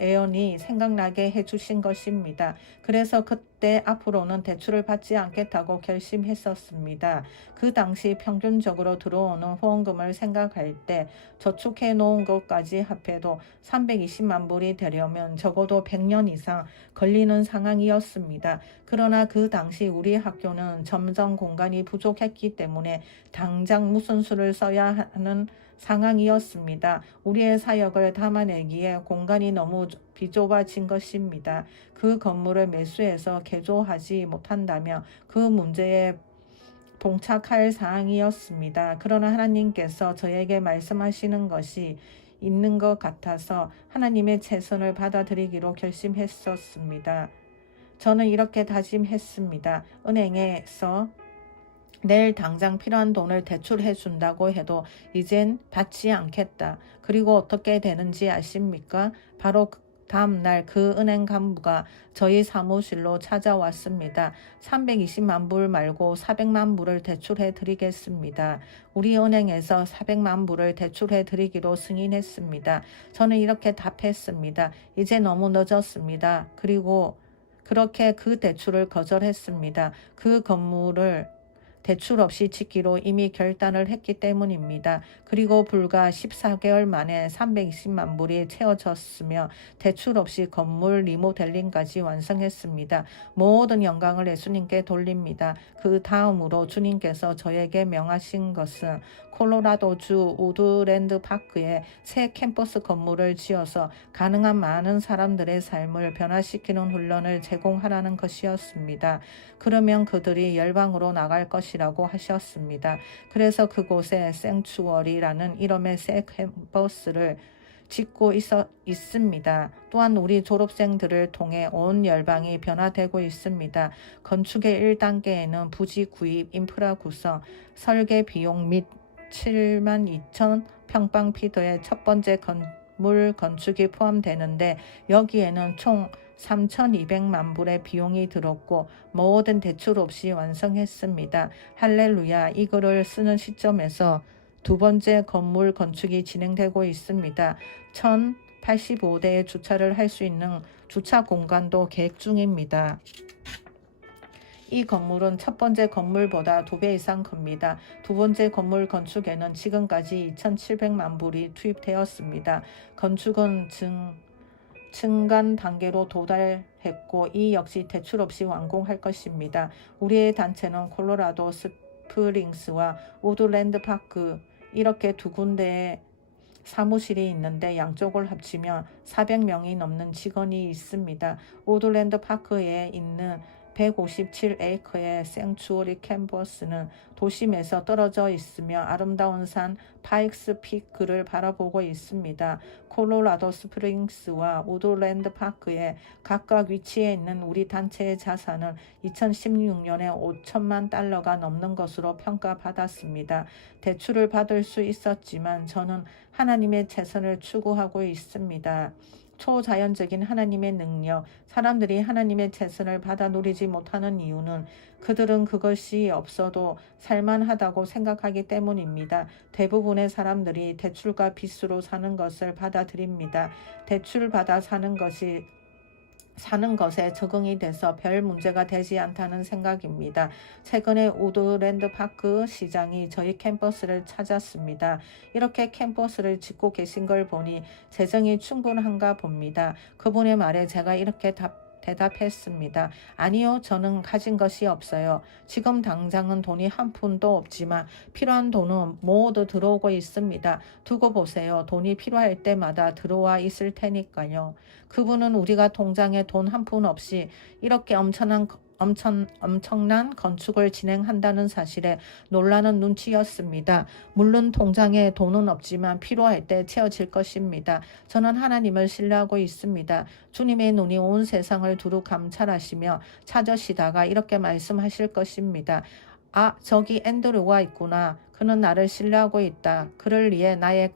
예언이 생각나게 해주신 것입니다. 그래서 그때 앞으로는 대출을 받지 않겠다고 결심했었습니다. 그 당시 평균적으로 들어오는 후원금을 생각할 때 저축해 놓은 것까지 합해도 320만 불이 되려면 적어도 100년 이상 걸리는 상황이었습니다. 그러나 그 당시 우리 학교는 점점 공간이 부족했기 때문에 당장 무슨 수를 써야 하는 상황이었습니다. 우리의 사역을 담아내기에 공간이 너무 비좁아진 것입니다. 그 건물을 매수해서 개조하지 못한다면 그 문제에 봉착할 사항이었습니다. 그러나 하나님께서 저에게 말씀하시는 것이 있는 것 같아서 하나님의 최선을 받아들이기로 결심했었습니다. 저는 이렇게 다짐했습니다. 은행에서 내일 당장 필요한 돈을 대출해 준다고 해도 이젠 받지 않겠다. 그리고 어떻게 되는지 아십니까? 바로 다음 날 그 은행 간부가 저희 사무실로 찾아왔습니다. 320만 불 말고 400만 불을 대출해 드리겠습니다. 우리 은행에서 400만 불을 대출해 드리기로 승인했습니다. 저는 이렇게 답했습니다. 이제 너무 늦었습니다. 그리고 그렇게 그 대출을 거절했습니다. 그 건물을 대출 없이 짓기로 이미 결단을 했기 때문입니다. 그리고 불과 14개월 만에 320만 불이 채워졌으며 대출 없이 건물 리모델링까지 완성했습니다. 모든 영광을 예수님께 돌립니다. 그 다음으로 주님께서 저에게 명하신 것은 콜로라도주 우드랜드 파크에 새 캠퍼스 건물을 지어서 가능한 많은 사람들의 삶을 변화시키는 훈련을 제공하라는 것이었습니다. 그러면 그들이 열방으로 나갈 것이라고 하셨습니다. 그래서 그곳에 생추어리라는 이름의 새 캠퍼스를 짓고 있습니다. 또한 우리 졸업생들을 통해 온 열방이 변화되고 있습니다. 건축의 1단계에는 부지 구입, 인프라 구성, 설계 비용 및 72,000 평방피트의 첫 번째 건물 건축이 포함되는데 여기에는 총 3,200만 불의 비용이 들었고 모든 대출 없이 완성했습니다. 할렐루야. 이 글을 쓰는 시점에서 두 번째 건물 건축이 진행되고 있습니다. 1,085대의 주차를 할 수 있는 주차 공간도 계획 중입니다. 이 건물은 첫 번째 건물보다 2배 이상 큽니다. 두 번째 건물 건축에는 지금까지 2,700만 불이 투입되었습니다. 건축은 증간 단계로 도달했고 이 역시 대출 없이 완공할 것입니다. 우리의 단체는 콜로라도 스프링스와 우드랜드 파크 이렇게 두 군데의 사무실이 있는데 양쪽을 합치면 400명이 넘는 직원이 있습니다. 우드랜드 파크에 있는 157에이커의 생추어리 캠퍼스는 도심에서 떨어져 있으며 아름다운 산 파익스 피크를 바라보고 있습니다. 콜로라도 스프링스와 우드랜드 파크에 각각 위치해 있는 우리 단체의 자산은 2016년에 5천만 달러가 넘는 것으로 평가받았습니다. 대출을 받을 수 있었지만 저는 하나님의 최선을 추구하고 있습니다. 초자연적인 하나님의 능력, 사람들이 하나님의 최선을 받아 누리지 못하는 이유는 그들은 그것이 없어도 살만하다고 생각하기 때문입니다. 대부분의 사람들이 대출과 빚으로 사는 것을 받아들입니다. 대출 받아 사는 것에 적응이 돼서 별 문제가 되지 않다는 생각입니다. 최근에 우드랜드 파크 시장이 저희 캠퍼스를 찾았습니다. 이렇게 캠퍼스를 짓고 계신 걸 보니 재정이 충분한가 봅니다. 그분의 말에 제가 이렇게 대답했습니다. 아니요, 저는 가진 것이 없어요. 지금 당장은 돈이 한 푼도 없지만 필요한 돈은 모두 들어오고 있습니다. 두고 보세요. 돈이 필요할 때마다 들어와 있을 테니까요. 그분은 우리가 통장에 돈 한 푼 없이 이렇게 엄청난 엄청난 건축을 진행한다는 사실에 놀라는 눈치였습니다. 물론 통장에 돈은 없지만 필요할 때 채워질 것입니다. 저는 하나님을 신뢰하고 있습니다. 주님의 눈이 온 세상을 두루 감찰하시며 찾으시다가 이렇게 말씀하실 것입니다. 아, 저기 앤드류가 있구나. 그는 나를 신뢰하고 있다. 그를 위해 나의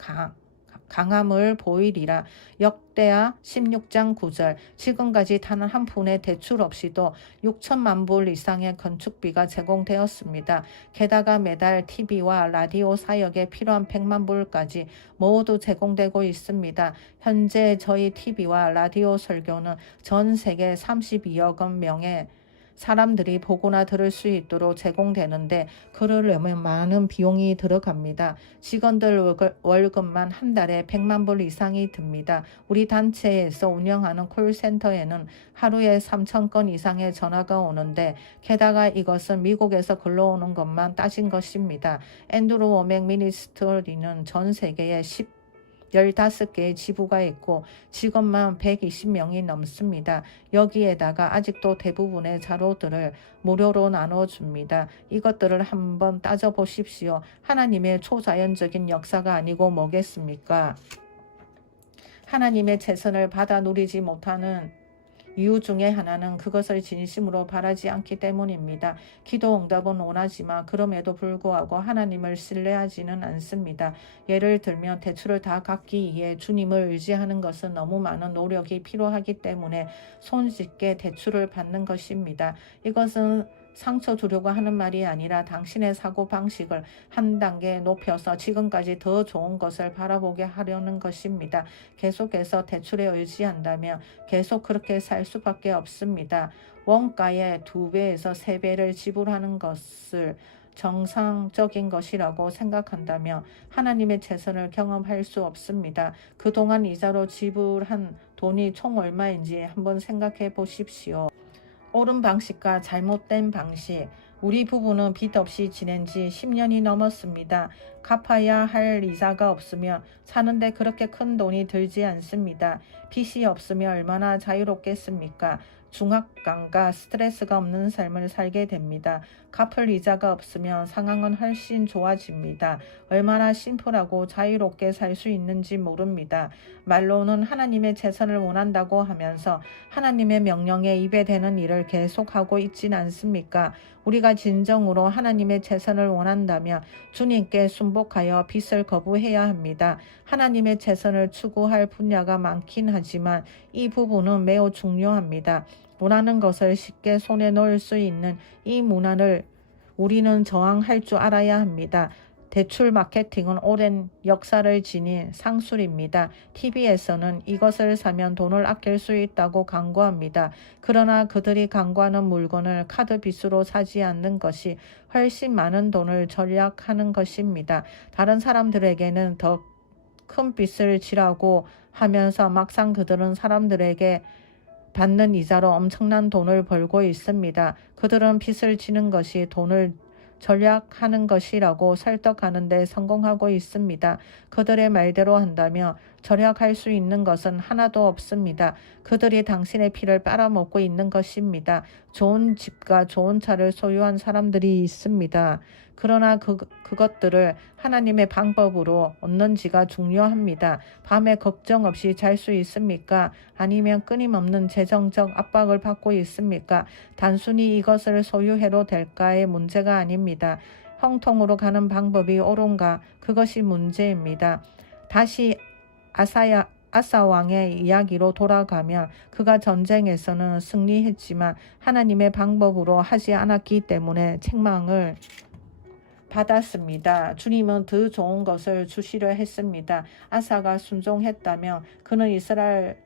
강함을 보이리라. 역대하 16장 9절. 지금까지 단 한 푼의 대출 없이도 6천만 불 이상의 건축비가 제공되었습니다. 게다가 매달 TV와 라디오 사역에 필요한 100만 불까지 모두 제공되고 있습니다. 현재 저희 TV와 라디오 설교는 전 세계 32억 명의 사람들이 보거나 들을 수 있도록 제공되는데 그러려면 많은 비용이 들어갑니다. 직원들 월급만 한 달에 100만 불 이상이 듭니다. 우리 단체에서 운영하는 콜센터에는 하루에 3,000건 이상의 전화가 오는데 게다가 이것은 미국에서 글러오는 것만 따진 것입니다. 앤드루 워맥 미니스트리는 전 세계에 15개의 지부가 있고 직원만 120명이 넘습니다. 여기에다가 아직도 대부분의 자료들을 무료로 나눠줍니다. 이것들을 한번 따져보십시오. 하나님의 초자연적인 역사가 아니고 뭐겠습니까? 하나님의 재선을 받아 누리지 못하는 이유 중에 하나는 그것을 진심으로 바라지 않기 때문입니다. 기도 응답은 원하지만 그럼에도 불구하고 하나님을 신뢰하지는 않습니다. 예를 들면 대출을 다 갚기 위해 주님을 의지하는 것은 너무 많은 노력이 필요하기 때문에 손쉽게 대출을 받는 것입니다. 이것은 상처 주려고 하는 말이 아니라 당신의 사고방식을 한 단계 높여서 지금까지 더 좋은 것을 바라보게 하려는 것입니다. 계속해서 대출에 의지한다면 계속 그렇게 살 수밖에 없습니다. 원가의 2배에서 3배를 지불하는 것을 정상적인 것이라고 생각한다면 하나님의 재선을 경험할 수 없습니다. 그동안 이자로 지불한 돈이 총 얼마인지 한번 생각해 보십시오. 옳은 방식과 잘못된 방식. 우리 부부는 빚 없이 지낸 지 10년이 넘었습니다. 갚아야 할 이자가 없으면 사는데 그렇게 큰 돈이 들지 않습니다. 빚이 없으면 얼마나 자유롭겠습니까? 중압감과 스트레스가 없는 삶을 살게 됩니다. 갚을 이자가 없으면 상황은 훨씬 좋아집니다. 얼마나 심플하고 자유롭게 살 수 있는지 모릅니다. 말로는 하나님의 재선을 원한다고 하면서 하나님의 명령에 입에 대는 일을 계속하고 있진 않습니까? 우리가 진정으로 하나님의 재선을 원한다면 주님께 순복하여 빚을 거부해야 합니다. 하나님의 재선을 추구할 분야가 많긴 하지만 이 부분은 매우 중요합니다. 원하는 것을 쉽게 손에 넣을 수 있는 이 문화를 우리는 저항할 줄 알아야 합니다. 대출 마케팅은 오랜 역사를 지닌 상술입니다. TV에서는 이것을 사면 돈을 아낄 수 있다고 광고합니다. 그러나 그들이 광고하는 물건을 카드 빚으로 사지 않는 것이 훨씬 많은 돈을 절약하는 것입니다. 다른 사람들에게는 더 큰 빚을 지라고 하면서 막상 그들은 사람들에게 받는 이자로 엄청난 돈을 벌고 있습니다. 그들은 빚을 지는 것이 돈을 절약하는 것이라고 설득하는 데 성공하고 있습니다. 그들의 말대로 한다면 절약할 수 있는 것은 하나도 없습니다. 그들이 당신의 피를 빨아먹고 있는 것입니다. 좋은 집과 좋은 차를 소유한 사람들이 있습니다. 그러나 그것들을 하나님의 방법으로 얻는지가 중요합니다. 밤에 걱정 없이 잘 수 있습니까? 아니면 끊임없는 재정적 압박을 받고 있습니까? 단순히 이것을 소유해도 될까의 문제가 아닙니다. 형통으로 가는 방법이 옳은가? 그것이 문제입니다. 다시 아사 왕의 이야기로 돌아가면 그가 전쟁에서는 승리했지만 하나님의 방법으로 하지 않았기 때문에 책망을 받았습니다. 주님은 더 좋은 것을 주시려 했습니다. 아사가 순종했다면 그는 이스라엘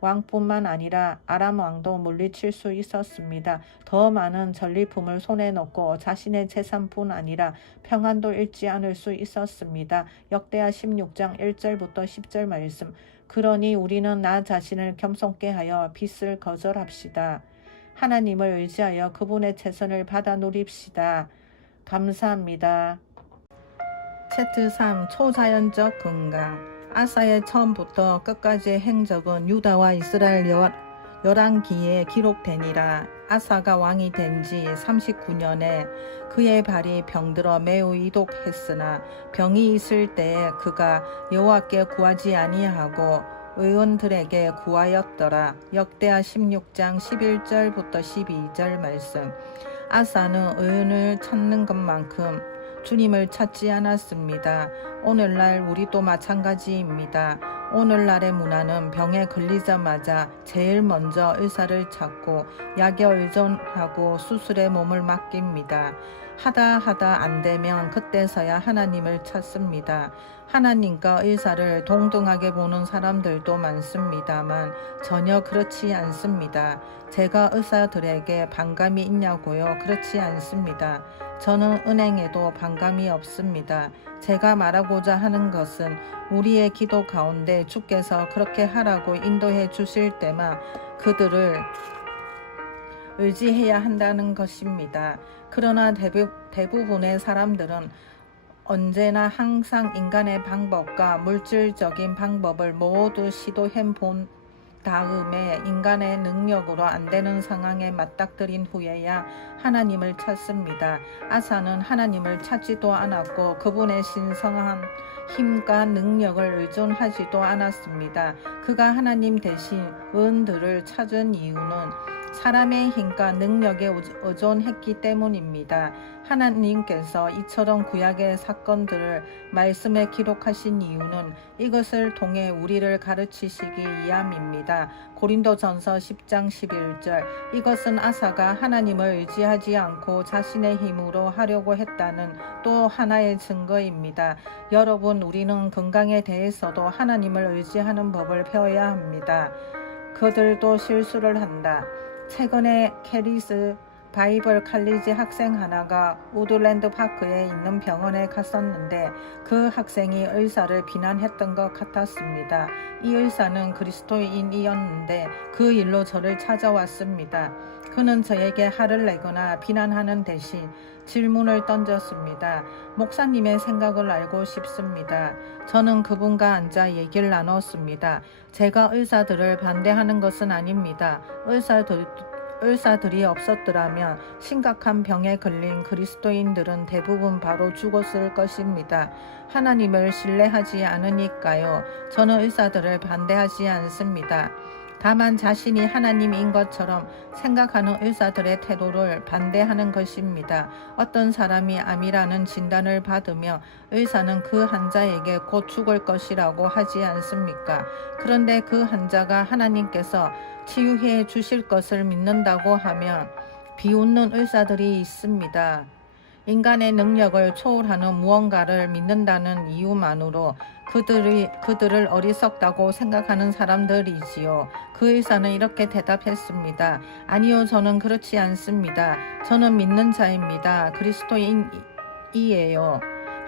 왕뿐만 아니라 아람 왕도 물리칠 수 있었습니다. 더 많은 전리품을 손에 넣고 자신의 재산뿐 아니라 평안도 잃지 않을 수 있었습니다. 역대하 16장 1절부터 10절 말씀. 그러니 우리는 나 자신을 겸손케 하여 빚을 거절합시다. 하나님을 의지하여 그분의 재선을 받아 누립시다. 감사합니다. 챕터 3 초자연적 건강. 아사의 처음부터 끝까지의 행적은 유다와 이스라엘 열왕기에 기록되니라. 아사가 왕이 된 지 39년에 그의 발이 병들어 매우 이독했으나 병이 있을 때에 그가 여호와께 구하지 아니하고 의원들에게 구하였더라. 역대하 16장 11절부터 12절 말씀. 아사는 의원을 찾는 것만큼 주님을 찾지 않았습니다. 오늘날 우리도 마찬가지입니다. 오늘날의 문화는 병에 걸리자마자 제일 먼저 의사를 찾고 약에 의존하고 수술에 몸을 맡깁니다. 하다 안 되면 그때서야 하나님을 찾습니다. 하나님과 의사를 동등하게 보는 사람들도 많습니다만 전혀 그렇지 않습니다. 제가 의사들에게 반감이 있냐고요? 그렇지 않습니다. 저는 은행에도 반감이 없습니다. 제가 말하고자 하는 것은 우리의 기도 가운데 주께서 그렇게 하라고 인도해 주실 때만 그들을 의지해야 한다는 것입니다. 그러나 대부분의 사람들은 언제나 항상 인간의 방법과 물질적인 방법을 모두 시도해 본 다음에 인간의 능력으로 안 되는 상황에 맞닥뜨린 후에야 하나님을 찾습니다. 아사는 하나님을 찾지도 않았고 그분의 신성한 힘과 능력을 의존하지도 않았습니다. 그가 하나님 대신 의원들을 찾은 이유는 사람의 힘과 능력에 의존했기 때문입니다. 하나님께서 이처럼 구약의 사건들을 말씀에 기록하신 이유는 이것을 통해 우리를 가르치시기 위함입니다. 고린도전서 10장 11절. 이것은 아사가 하나님을 의지하지 않고 자신의 힘으로 하려고 했다는 또 하나의 증거입니다. 여러분, 우리는 건강에 대해서도 하나님을 의지하는 법을 배워야 합니다. 그들도 실수를 한다. 최근에 캐리스 바이블 칼리지 학생 하나가 우드랜드 파크에 있는 병원에 갔었는데 그 학생이 의사를 비난했던 것 같았습니다. 이 의사는 그리스도인이었는데 그 일로 저를 찾아왔습니다. 그는 저에게 화를 내거나 비난하는 대신 질문을 던졌습니다. 목사님의 생각을 알고 싶습니다. 저는 그분과 앉아 얘기를 나눴습니다. 제가 의사들을 반대하는 것은 아닙니다. 의사들이 없었더라면 심각한 병에 걸린 그리스도인들은 대부분 바로 죽었을 것입니다. 하나님을 신뢰하지 않으니까요. 저는 의사들을 반대하지 않습니다. 다만 자신이 하나님인 것처럼 생각하는 의사들의 태도를 반대하는 것입니다. 어떤 사람이 암이라는 진단을 받으며 의사는 그 환자에게 곧 죽을 것이라고 하지 않습니까? 그런데 그 환자가 하나님께서 치유해 주실 것을 믿는다고 하면 비웃는 의사들이 있습니다. 인간의 능력을 초월하는 무언가를 믿는다는 이유만으로 그들을 어리석다고 생각하는 사람들이지요. 그 의사는 이렇게 대답했습니다. 아니요, 저는 그렇지 않습니다. 저는 믿는 자입니다. 그리스도인이에요.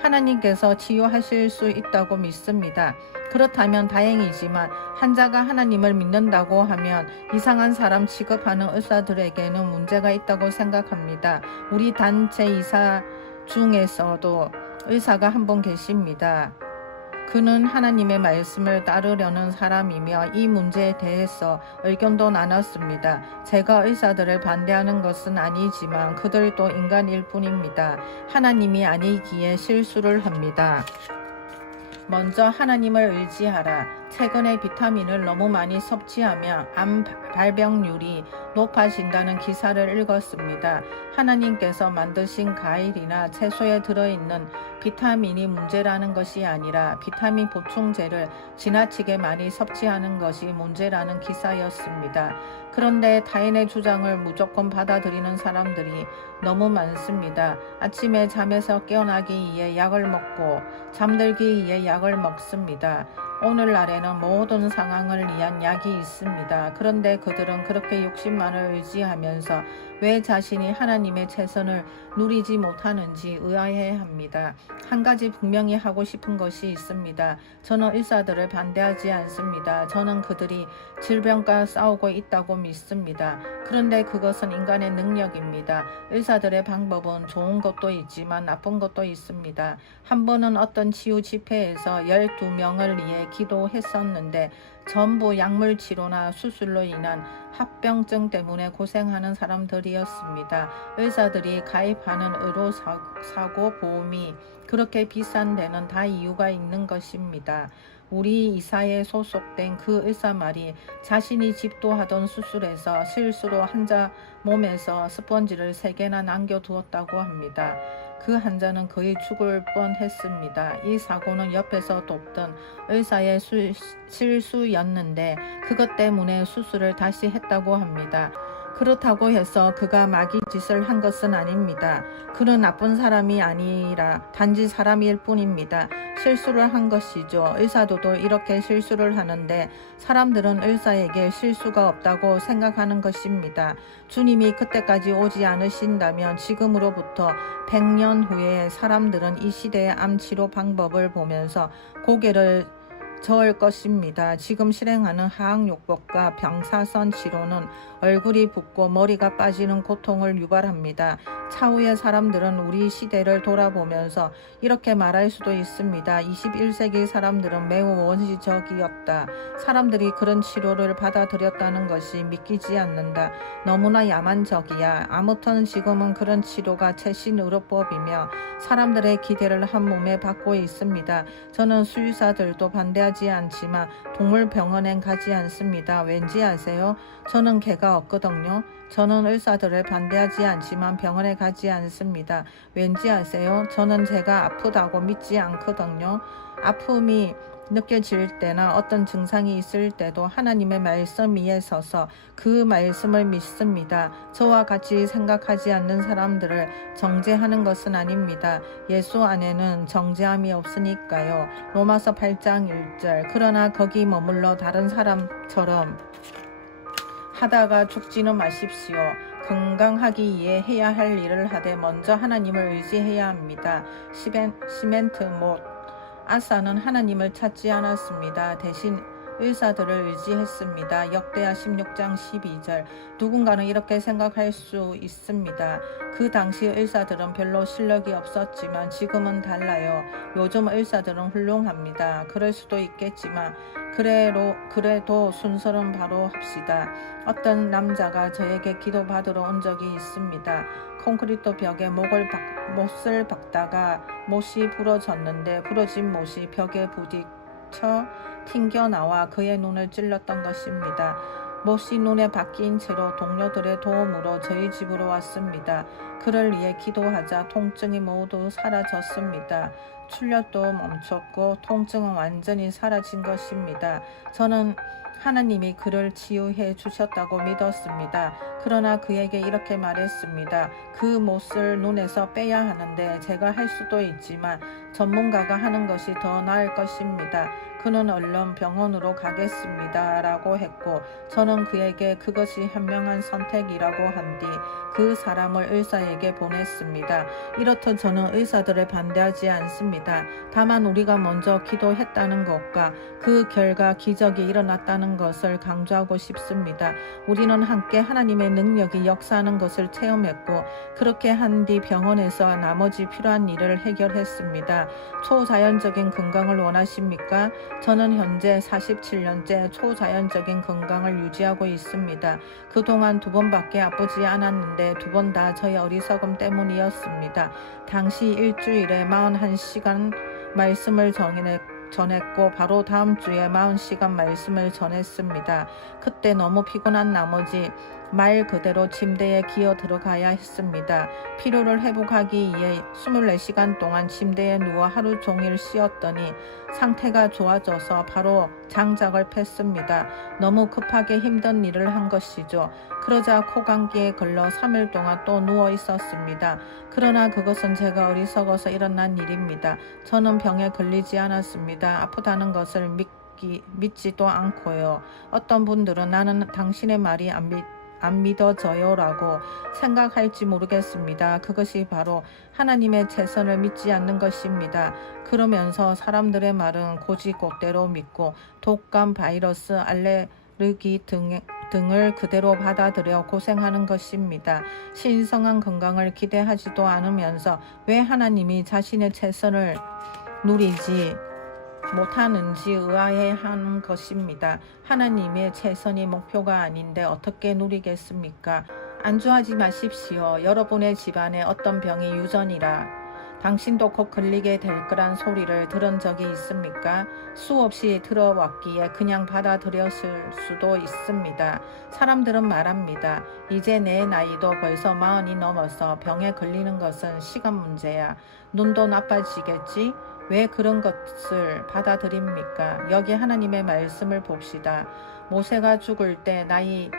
하나님께서 치유하실 수 있다고 믿습니다. 그렇다면 다행이지만 환자가 하나님을 믿는다고 하면 이상한 사람 취급하는 의사들에게는 문제가 있다고 생각합니다. 우리 단체 이사 중에서도 의사가 한 분 계십니다. 그는 하나님의 말씀을 따르려는 사람이며 이 문제에 대해서 의견도 나눴습니다. 제가 의사들을 반대하는 것은 아니지만 그들도 인간일 뿐입니다. 하나님이 아니기에 실수를 합니다. 먼저 하나님을 의지하라. 최근에 비타민을 너무 많이 섭취하며 암 발병률이 높아진다는 기사를 읽었습니다. 하나님께서 만드신 과일이나 채소에 들어있는 비타민이 문제라는 것이 아니라 비타민 보충제를 지나치게 많이 섭취하는 것이 문제라는 기사였습니다. 그런데 타인의 주장을 무조건 받아들이는 사람들이 너무 많습니다. 아침에 잠에서 깨어나기 위해 약을 먹고 잠들기 위해 약을 먹습니다. 오늘날에는 모든 상황을 위한 약이 있습니다. 그런데 그들은 그렇게 욕심만을 의지하면서 왜 자신이 하나님의 최선을 누리지 못하는지 의아해합니다. 한 가지 분명히 하고 싶은 것이 있습니다. 저는 의사들을 반대하지 않습니다. 저는 그들이 질병과 싸우고 있다고 믿습니다. 그런데 그것은 인간의 능력입니다. 의사들의 방법은 좋은 것도 있지만 나쁜 것도 있습니다. 한 번은 어떤 치유 집회에서 12명을 위해 기도했었는데 전부 약물 치료나 수술로 인한 합병증 때문에 고생하는 사람들이었습니다. 의사들이 가입하는 의료사고 보험이 그렇게 비싼 데는 다 이유가 있는 것입니다. 우리 이사에 소속된 그 의사 말이 자신이 집도하던 수술에서 실수로 환자 몸에서 스펀지를 3개나 남겨두었다고 합니다. 그 환자는 거의 죽을 뻔했습니다. 이 사고는 옆에서 돕던 의사의 실수였는데 그것 때문에 수술을 다시 했다고 합니다. 그렇다고 해서 그가 마귀 짓을 한 것은 아닙니다. 그는 나쁜 사람이 아니라 단지 사람일 뿐입니다. 실수를 한 것이죠. 의사도 이렇게 실수를 하는데 사람들은 의사에게 실수가 없다고 생각하는 것입니다. 주님이 그때까지 오지 않으신다면 지금으로부터 100년 후에 사람들은 이 시대의 암치료 방법을 보면서 고개를 저을 것입니다. 지금 실행하는 하악요법과 병사선 치료는 얼굴이 붓고 머리가 빠지는 고통을 유발합니다. 차후의 사람들은 우리 시대를 돌아보면서 이렇게 말할 수도 있습니다. 21세기 사람들은 매우 원시적이었다. 사람들이 그런 치료를 받아들였다는 것이 믿기지 않는다. 너무나 야만적이야. 아무튼 지금은 그런 치료가 최신 의료법이며 사람들의 기대를 한 몸에 받고 있습니다. 저는 수의사들도 반대하지 않지만 동물병원엔 가지 않습니다. 왠지 아세요? 저는 개가 없거든요. 저는 의사들을 반대하지 않지만 병원에 가지 않습니다. 왠지 아세요? 저는 제가 아프다고 믿지 않거든요. 아픔이 느껴질 때나 어떤 증상이 있을 때도 하나님의 말씀 위에 서서 그 말씀을 믿습니다. 저와 같이 생각하지 않는 사람들을 정죄하는 것은 아닙니다. 예수 안에는 정죄함이 없으니까요. 로마서 8장 1절. 그러나 거기 머물러 다른 사람처럼 하다가 죽지는 마십시오. 건강하기 위해 해야 할 일을 하되 먼저 하나님을 의지해야 합니다. 시멘트 못 아사는 하나님을 찾지 않았습니다. 대신 의사들을 의지했습니다. 역대하 16장 12절. 누군가는 이렇게 생각할 수 있습니다. 그 당시 의사들은 별로 실력이 없었지만 지금은 달라요. 요즘 의사들은 훌륭합니다. 그럴 수도 있겠지만 그래도 순서는 바로 합시다. 어떤 남자가 저에게 기도받으러 온 적이 있습니다. 콘크리트 벽에 못을 박다가 못이 부러졌는데 부러진 못이 벽에 부딪혀 튕겨나와 그의 눈을 찔렀던 것입니다. 못이 눈에 박힌 채로 동료들의 도움으로 저희 집으로 왔습니다. 그를 위해 기도하자 통증이 모두 사라졌습니다. 출혈도 멈췄고 통증은 완전히 사라진 것입니다. 저는 하나님이 그를 치유해 주셨다고 믿었습니다. 그러나 그에게 이렇게 말했습니다. 그 못을 눈에서 빼야 하는데 제가 할 수도 있지만 전문가가 하는 것이 더 나을 것입니다. 그는 얼른 병원으로 가겠습니다. 라고 했고 저는 그에게 그것이 현명한 선택이라고 한 뒤 그 사람을 의사에게 보냈습니다. 이렇듯 저는 의사들을 반대하지 않습니다. 다만 우리가 먼저 기도했다는 것과 그 결과 기적이 일어났다는 것을 강조하고 싶습니다. 우리는 함께 하나님의 능력이 역사하는 것을 체험했고 그렇게 한 뒤 병원에서 나머지 필요한 일을 해결했습니다. 초자연적인 건강을 원하십니까? 저는 현재 47년째 초자연적인 건강을 유지하고 있습니다. 그동안 2번밖에 아프지 않았는데 2번 다 저의 어리석음 때문이었습니다. 당시 일주일에 41시간 말씀을 전했고 바로 다음 주에 40시간 말씀을 전했습니다. 그때 너무 피곤한 나머지 말 그대로 침대에 기어 들어가야 했습니다. 피로를 회복하기 위해 24시간 동안 침대에 누워 하루 종일 쉬었더니 상태가 좋아져서 바로 장작을 폈습니다. 너무 급하게 힘든 일을 한 것이죠. 그러자 코감기에 걸려 3일 동안 또 누워 있었습니다. 그러나 그것은 제가 어리석어서 일어난 일입니다. 저는 병에 걸리지 않았습니다. 아프다는 것을 믿지도 않고요. 어떤 분들은 나는 당신의 말이 안 믿어져요 라고 생각할지 모르겠습니다. 그것이 바로 하나님의 최선을 믿지 않는 것입니다. 그러면서 사람들의 말은 고지고대로 믿고 독감, 바이러스, 알레르기 등을 그대로 받아들여 고생하는 것입니다. 신성한 건강을 기대하지도 않으면서 왜 하나님이 자신의 최선을 누리지 못하는지 의아해 하는 것입니다. 하나님의 최선이 목표가 아닌데 어떻게 누리겠습니까? 안주하지 마십시오. 여러분의 집안에 어떤 병이 유전이라 당신도 곧 걸리게 될 거란 소리를 들은 적이 있습니까? 수없이 들어왔기에 그냥 받아들였을 수도 있습니다. 사람들은 말합니다. 이제 내 나이도 벌써 40이 넘어서 병에 걸리는 것은 시간 문제야. 눈도 나빠지겠지? 왜 그런 것을 받아들입니까? 여기 하나님의 말씀을 봅시다. 모세가 죽을 때 나이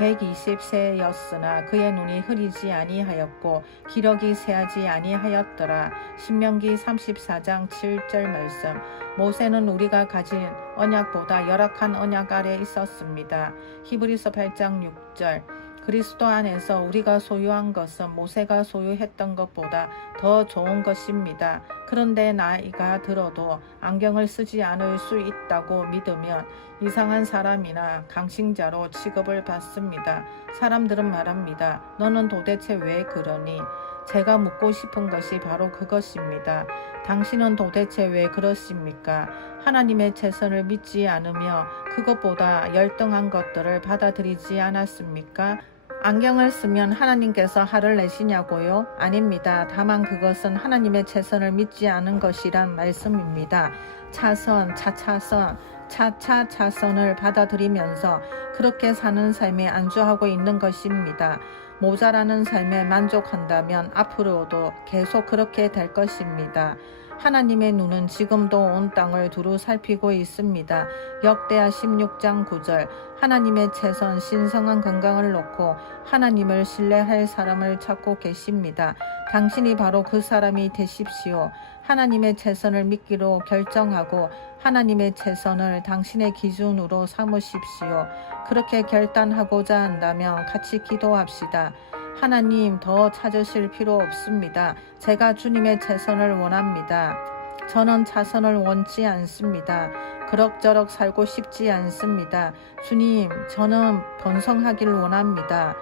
120세였으나 그의 눈이 흐리지 아니하였고 기력이 쇠하지 아니하였더라. 신명기 34장 7절 말씀. 모세는 우리가 가진 언약보다 열악한 언약 아래 있었습니다. 히브리서 8장 6절. 그리스도 안에서 우리가 소유한 것은 모세가 소유했던 것보다 더 좋은 것입니다. 그런데 나이가 들어도 안경을 쓰지 않을 수 있다고 믿으면 이상한 사람이나 강신자로 취급을 받습니다. 사람들은 말합니다. 너는 도대체 왜 그러니? 제가 묻고 싶은 것이 바로 그것입니다. 당신은 도대체 왜 그러십니까? 하나님의 최선을 믿지 않으며 그것보다 열등한 것들을 받아들이지 않았습니까? 안경을 쓰면 하나님께서 화를 내시냐고요? 아닙니다. 다만 그것은 하나님의 최선을 믿지 않은 것이란 말씀입니다. 차선, 차차선, 차차차선을 받아들이면서 그렇게 사는 삶에 안주하고 있는 것입니다. 모자라는 삶에 만족한다면 앞으로도 계속 그렇게 될 것입니다. 하나님의 눈은 지금도 온 땅을 두루 살피고 있습니다. 역대하 16장 9절. 하나님의 최선 신성한 건강을 놓고 하나님을 신뢰할 사람을 찾고 계십니다. 당신이 바로 그 사람이 되십시오. 하나님의 최선을 믿기로 결정하고 하나님의 최선을 당신의 기준으로 삼으십시오. 그렇게 결단하고자 한다면 같이 기도합시다. 하나님, 더 찾으실 필요 없습니다. 제가 주님의 최선을 원합니다. 저는 차선을 원치 않습니다. 그럭저럭 살고 싶지 않습니다. 주님, 저는 번성하길 원합니다.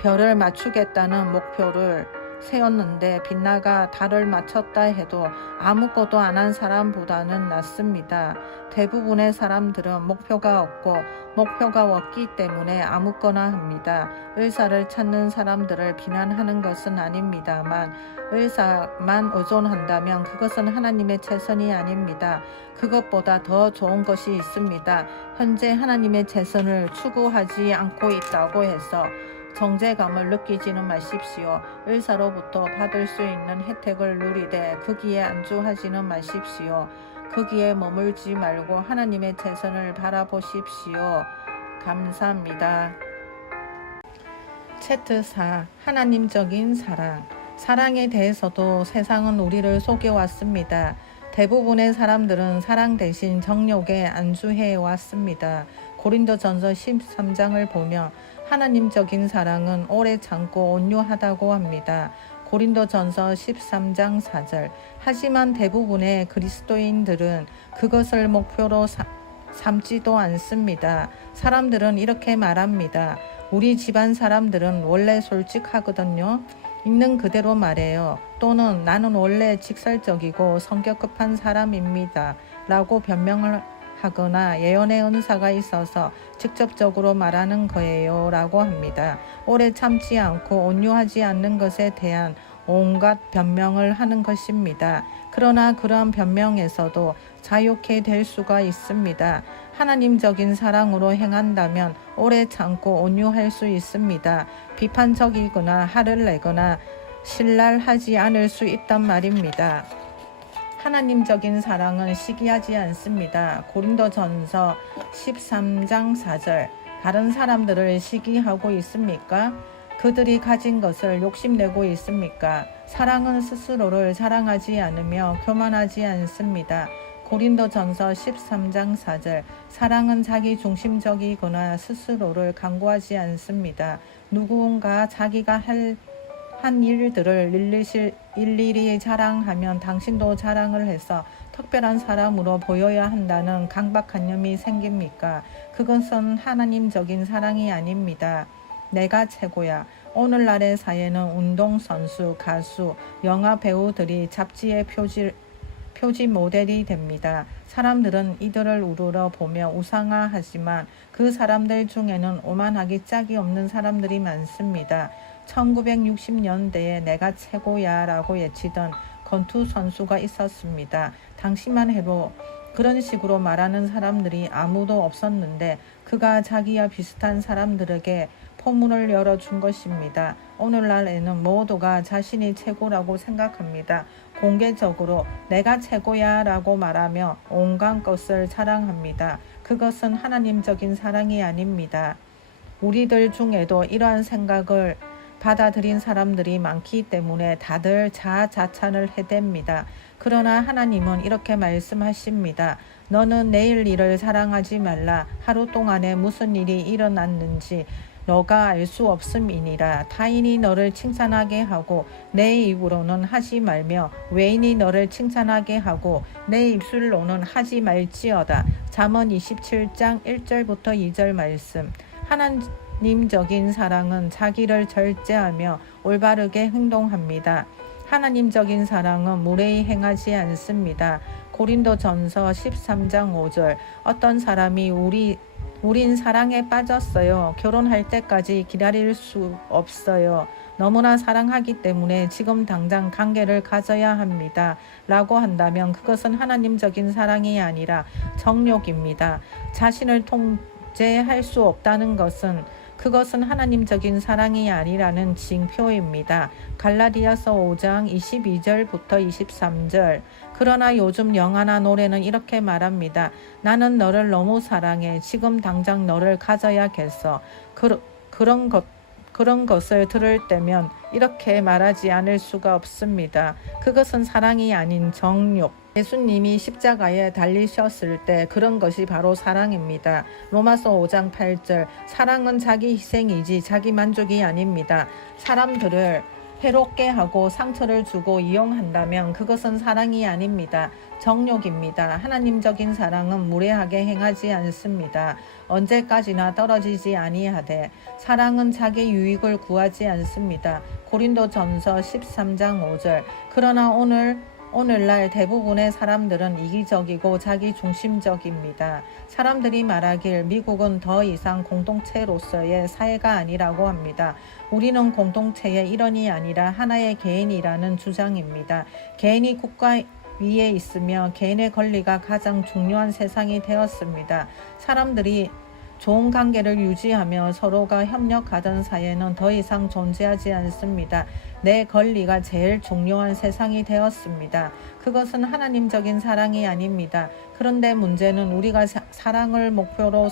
별을 맞추겠다는 목표를 세웠는데 빗나가 달을 맞췄다 해도 아무것도 안 한 사람보다는 낫습니다. 대부분의 사람들은 목표가 없고 목표가 없기 때문에 아무거나 합니다. 의사를 찾는 사람들을 비난하는 것은 아닙니다만 의사만 의존한다면 그것은 하나님의 최선이 아닙니다. 그것보다 더 좋은 것이 있습니다. 현재 하나님의 최선을 추구하지 않고 있다고 해서 정죄감을 느끼지는 마십시오. 의사로부터 받을 수 있는 혜택을 누리되 거기에 안주하지는 마십시오. 거기에 머물지 말고 하나님의 최선을 바라보십시오. 감사합니다. 챕터 4. 하나님적인 사랑. 사랑에 대해서도 세상은 우리를 속여왔습니다. 대부분의 사람들은 사랑 대신 정욕에 안주해 왔습니다. 고린도전서 13장을 보며 하나님적인 사랑은 오래 참고 온유하다고 합니다. 고린도전서 13장 4절. 하지만 대부분의 그리스도인들은 그것을 목표로 삼지도 않습니다. 사람들은 이렇게 말합니다. 우리 집안 사람들은 원래 솔직하거든요. 있는 그대로 말해요. 또는 나는 원래 직설적이고 성격 급한 사람입니다. 라고 변명을 하거나 예언의 은사가 있어서 직접적으로 말하는 거예요. 라고 합니다. 오래 참지 않고 온유하지 않는 것에 대한 온갖 변명을 하는 것입니다. 그러나 그러한 변명에서도 자유케 될 수가 있습니다. 하나님적인 사랑으로 행한다면 오래 참고 온유할 수 있습니다. 비판적이거나 화를 내거나 신랄하지 않을 수 있단 말입니다. 하나님적인 사랑은 시기하지 않습니다. 고린도전서 13장 4절. 다른 사람들을 시기하고 있습니까? 그들이 가진 것을 욕심내고 있습니까? 사랑은 스스로를 자랑하지 않으며 교만하지 않습니다. 고린도전서 13장 4절. 사랑은 자기 중심적이거나 스스로를 강구하지 않습니다. 누군가 자기가 한 일들을 일일이 자랑하면 당신도 자랑을 해서 특별한 사람으로 보여야 한다는 강박관념이 생깁니까? 그것은 하나님적인 사랑이 아닙니다. 내가 최고야. 오늘날의 사회는 운동선수, 가수, 영화 배우들이 잡지의 표지 모델이 됩니다. 사람들은 이들을 우러러 보며 우상화하지만 그 사람들 중에는 오만하기 짝이 없는 사람들이 많습니다. 1960년대에 내가 최고야 라고 외치던 권투 선수가 있었습니다. 당시만 해도 그런 식으로 말하는 사람들이 아무도 없었는데 그가 자기와 비슷한 사람들에게 포문을 열어준 것입니다. 오늘날에는 모두가 자신이 최고라고 생각합니다. 공개적으로 내가 최고야 라고 말하며 온갖 것을 자랑합니다. 그것은 하나님적인 사랑이 아닙니다. 우리들 중에도 이러한 생각을 받아들인 사람들이 많기 때문에 다들 자아자찬을 해댑니다. 그러나 하나님은 이렇게 말씀하십니다. 너는 내일 일을 사랑하지 말라. 하루 동안에 무슨 일이 일어났는지 너가 알 수 없음이니라. 타인이 너를 칭찬하게 하고 내 입으로는 하지 말며 외인이 너를 칭찬하게 하고 내 입술로는 하지 말지어다. 잠언 27장 1절부터 2절 말씀. 하나님적인 사랑은 자기를 절제하며 올바르게 행동합니다. 하나님적인 사랑은 무례히 행하지 않습니다. 고린도전서 13장 5절. 어떤 사람이 우린 사랑에 빠졌어요. 결혼할 때까지 기다릴 수 없어요. 너무나 사랑하기 때문에 지금 당장 관계를 가져야 합니다. 라고 한다면 그것은 하나님적인 사랑이 아니라 정욕입니다. 자신을 통제할 수 없다는 그것은 하나님적인 사랑이 아니라는 징표입니다. 갈라디아서 5장 22절부터 23절. 그러나 요즘 영화나 노래는 이렇게 말합니다. 나는 너를 너무 사랑해. 지금 당장 너를 가져야겠어. 그런 것을 들을 때면 이렇게 말하지 않을 수가 없습니다. 그것은 사랑이 아닌 정욕. 예수님이 십자가에 달리셨을 때 그런 것이 바로 사랑입니다. 로마서 5장 8절. 사랑은 자기 희생이지 자기 만족이 아닙니다. 사람들을 해롭게 하고 상처를 주고 이용한다면 그것은 사랑이 아닙니다. 정욕입니다. 하나님적인 사랑은 무례하게 행하지 않습니다. 언제까지나 떨어지지 아니하되 사랑은 자기 유익을 구하지 않습니다. 고린도전서 13장 5절. 그러나 오늘날 대부분의 사람들은 이기적이고 자기중심적입니다. 사람들이 말하길 미국은 더 이상 공동체로서의 사회가 아니라고 합니다. 우리는 공동체의 일원이 아니라 하나의 개인이라는 주장입니다. 개인이 국가 위에 있으며 개인의 권리가 가장 중요한 세상이 되었습니다. 사람들이 좋은 관계를 유지하며 서로가 협력하던 사회는 더 이상 존재하지 않습니다. 내 권리가 제일 중요한 세상이 되었습니다. 그것은 하나님적인 사랑이 아닙니다. 그런데 문제는 우리가 사랑을 목표로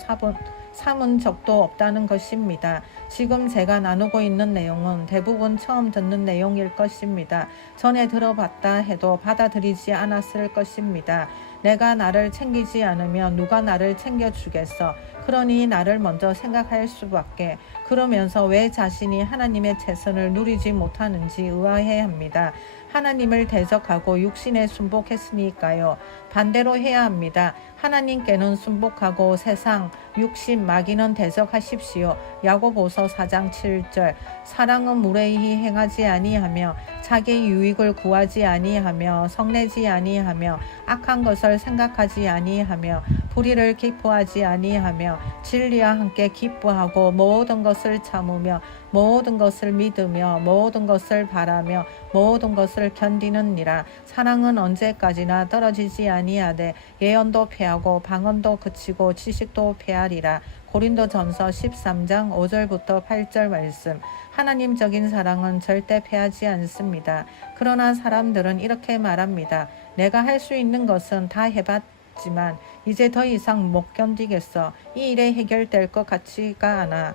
삼은 적도 없다는 것입니다. 지금 제가 나누고 있는 내용은 대부분 처음 듣는 내용일 것입니다. 전에 들어봤다 해도 받아들이지 않았을 것입니다. 내가 나를 챙기지 않으면 누가 나를 챙겨주겠어. 그러니 나를 먼저 생각할 수밖에. 그러면서 왜 자신이 하나님의 최선을 누리지 못하는지 의아해합니다. 하나님을 대적하고 육신에 순복했으니까요. 반대로 해야 합니다. 하나님께는 순복하고 세상, 육신, 마귀는 대적하십시오. 야고보서 4장 7절. 사랑은 무례히 행하지 아니하며 자기 유익을 구하지 아니하며 성내지 아니하며 악한 것을 생각하지 아니하며 불의를 기뻐하지 아니하며 진리와 함께 기뻐하고 모든 것을 참으며 모든 것을 믿으며 모든 것을 바라며 모든 것을 견디느니라. 사랑은 언제까지나 떨어지지 아니하되 예언도 패하고 방언도 그치고 지식도 패하리라. 고린도전서 13장 5절부터 8절 말씀. 하나님적인 사랑은 절대 패하지 않습니다. 그러나 사람들은 이렇게 말합니다. 내가 할 수 있는 것은 다 해봤지만 이제 더 이상 못 견디겠어. 이 일에 해결될 것 같지가 않아.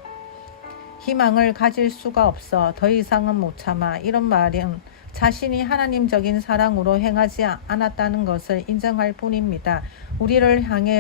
희망을 가질 수가 없어. 더 이상은 못 참아. 이런 말은 자신이 하나님적인 사랑으로 행하지 않았다는 것을 인정할 뿐입니다. 우리를 향해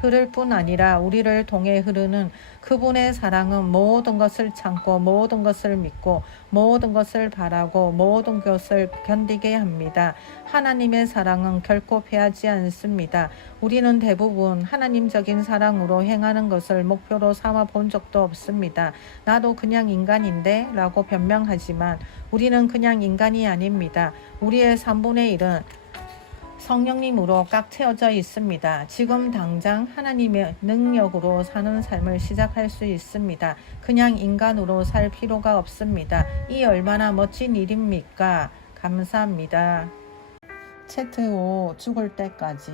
흐를 뿐 아니라 우리를 통해 흐르는 그분의 사랑은 모든 것을 참고 모든 것을 믿고 모든 것을 바라고 모든 것을 견디게 합니다. 하나님의 사랑은 결코 패하지 않습니다. 우리는 대부분 하나님적인 사랑으로 행하는 것을 목표로 삼아 본 적도 없습니다. 나도 그냥 인간인데 라고 변명하지만 우리는 그냥 인간이 아닙니다. 우리의 3분의 성령님으로 꽉 채워져 있습니다. 지금 당장 하나님의 능력으로 사는 삶을 시작할 수 있습니다. 그냥 인간으로 살 필요가 없습니다. 이 얼마나 멋진 일입니까? 감사합니다. 채트 5. 죽을 때까지.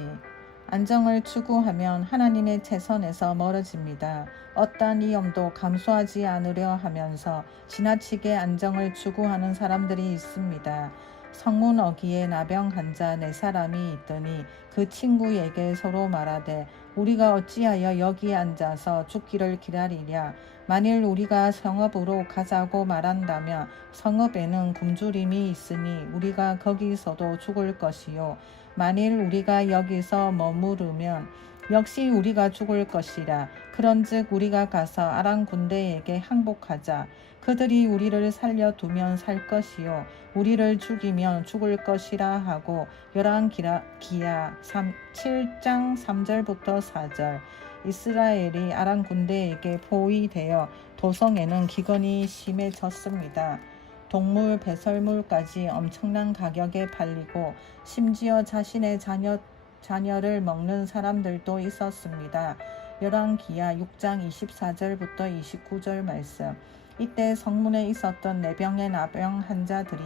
안정을 추구하면 하나님의 최선에서 멀어집니다. 어떠한 위험도 감수하지 않으려 하면서 지나치게 안정을 추구하는 사람들이 있습니다. 성문 어귀에 나병 환자 4사람이 있더니 그 친구에게 서로 말하되 우리가 어찌하여 여기 앉아서 죽기를 기다리랴. 만일 우리가 성읍으로 가자고 말한다면 성읍에는 굶주림이 있으니 우리가 거기서도 죽을 것이요. 만일 우리가 여기서 머무르면 역시 우리가 죽을 것이라. 그런즉 우리가 가서 아람 군대에게 항복하자. 그들이 우리를 살려두면 살 것이요 우리를 죽이면 죽을 것이라 하고. 열왕기하 7장 3절부터 4절. 이스라엘이 아람 군대에게 포위되어 도성에는 기근이 심해졌습니다. 동물 배설물까지 엄청난 가격에 팔리고 심지어 자신의 자녀를 먹는 사람들도 있었습니다. 열왕기하 6장 24절부터 29절 말씀. 이때 성문에 있었던 4병의 나병 환자들이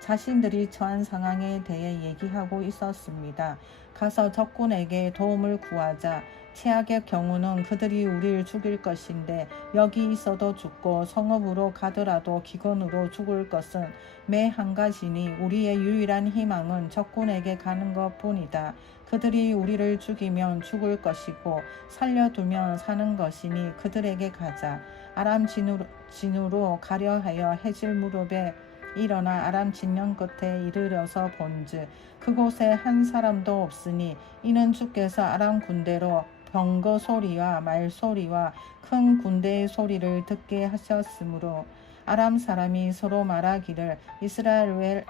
자신들이 처한 상황에 대해 얘기하고 있었습니다. 가서 적군에게 도움을 구하자. 최악의 경우는 그들이 우리를 죽일 것인데 여기 있어도 죽고 성읍으로 가더라도 기근으로 죽을 것은 매 한 가지니 우리의 유일한 희망은 적군에게 가는 것뿐이다. 그들이 우리를 죽이면 죽을 것이고 살려두면 사는 것이니 그들에게 가자. 아람 진으로 가려 하여 해질 무렵에 일어나 아람 진영 끝에 이르러서 본즉 그곳에 한 사람도 없으니 이는 주께서 아람 군대로 병거 소리와 말 소리와 큰 군대의 소리를 듣게 하셨으므로 아람 사람이 서로 말하기를 이스라엘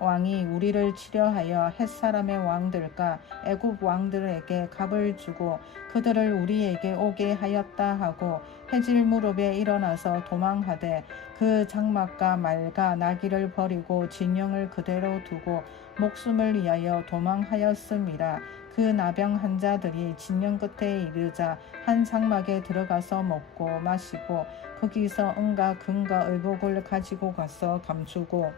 왕이 우리를 치려하여 헷 사람의 왕들과 애굽 왕들에게 값을 주고 그들을 우리에게 오게 하였다 하고 해질 무렵에 일어나서 도망하되 그 장막과 말과 나귀를 버리고 진영을 그대로 두고 목숨을 위하여 도망하였음이라. 그 나병 환자들이 진영 끝에 이르자 한 장막에 들어가서 먹고 마시고 거기서 은과 금과 의복을 가지고 가서 감추고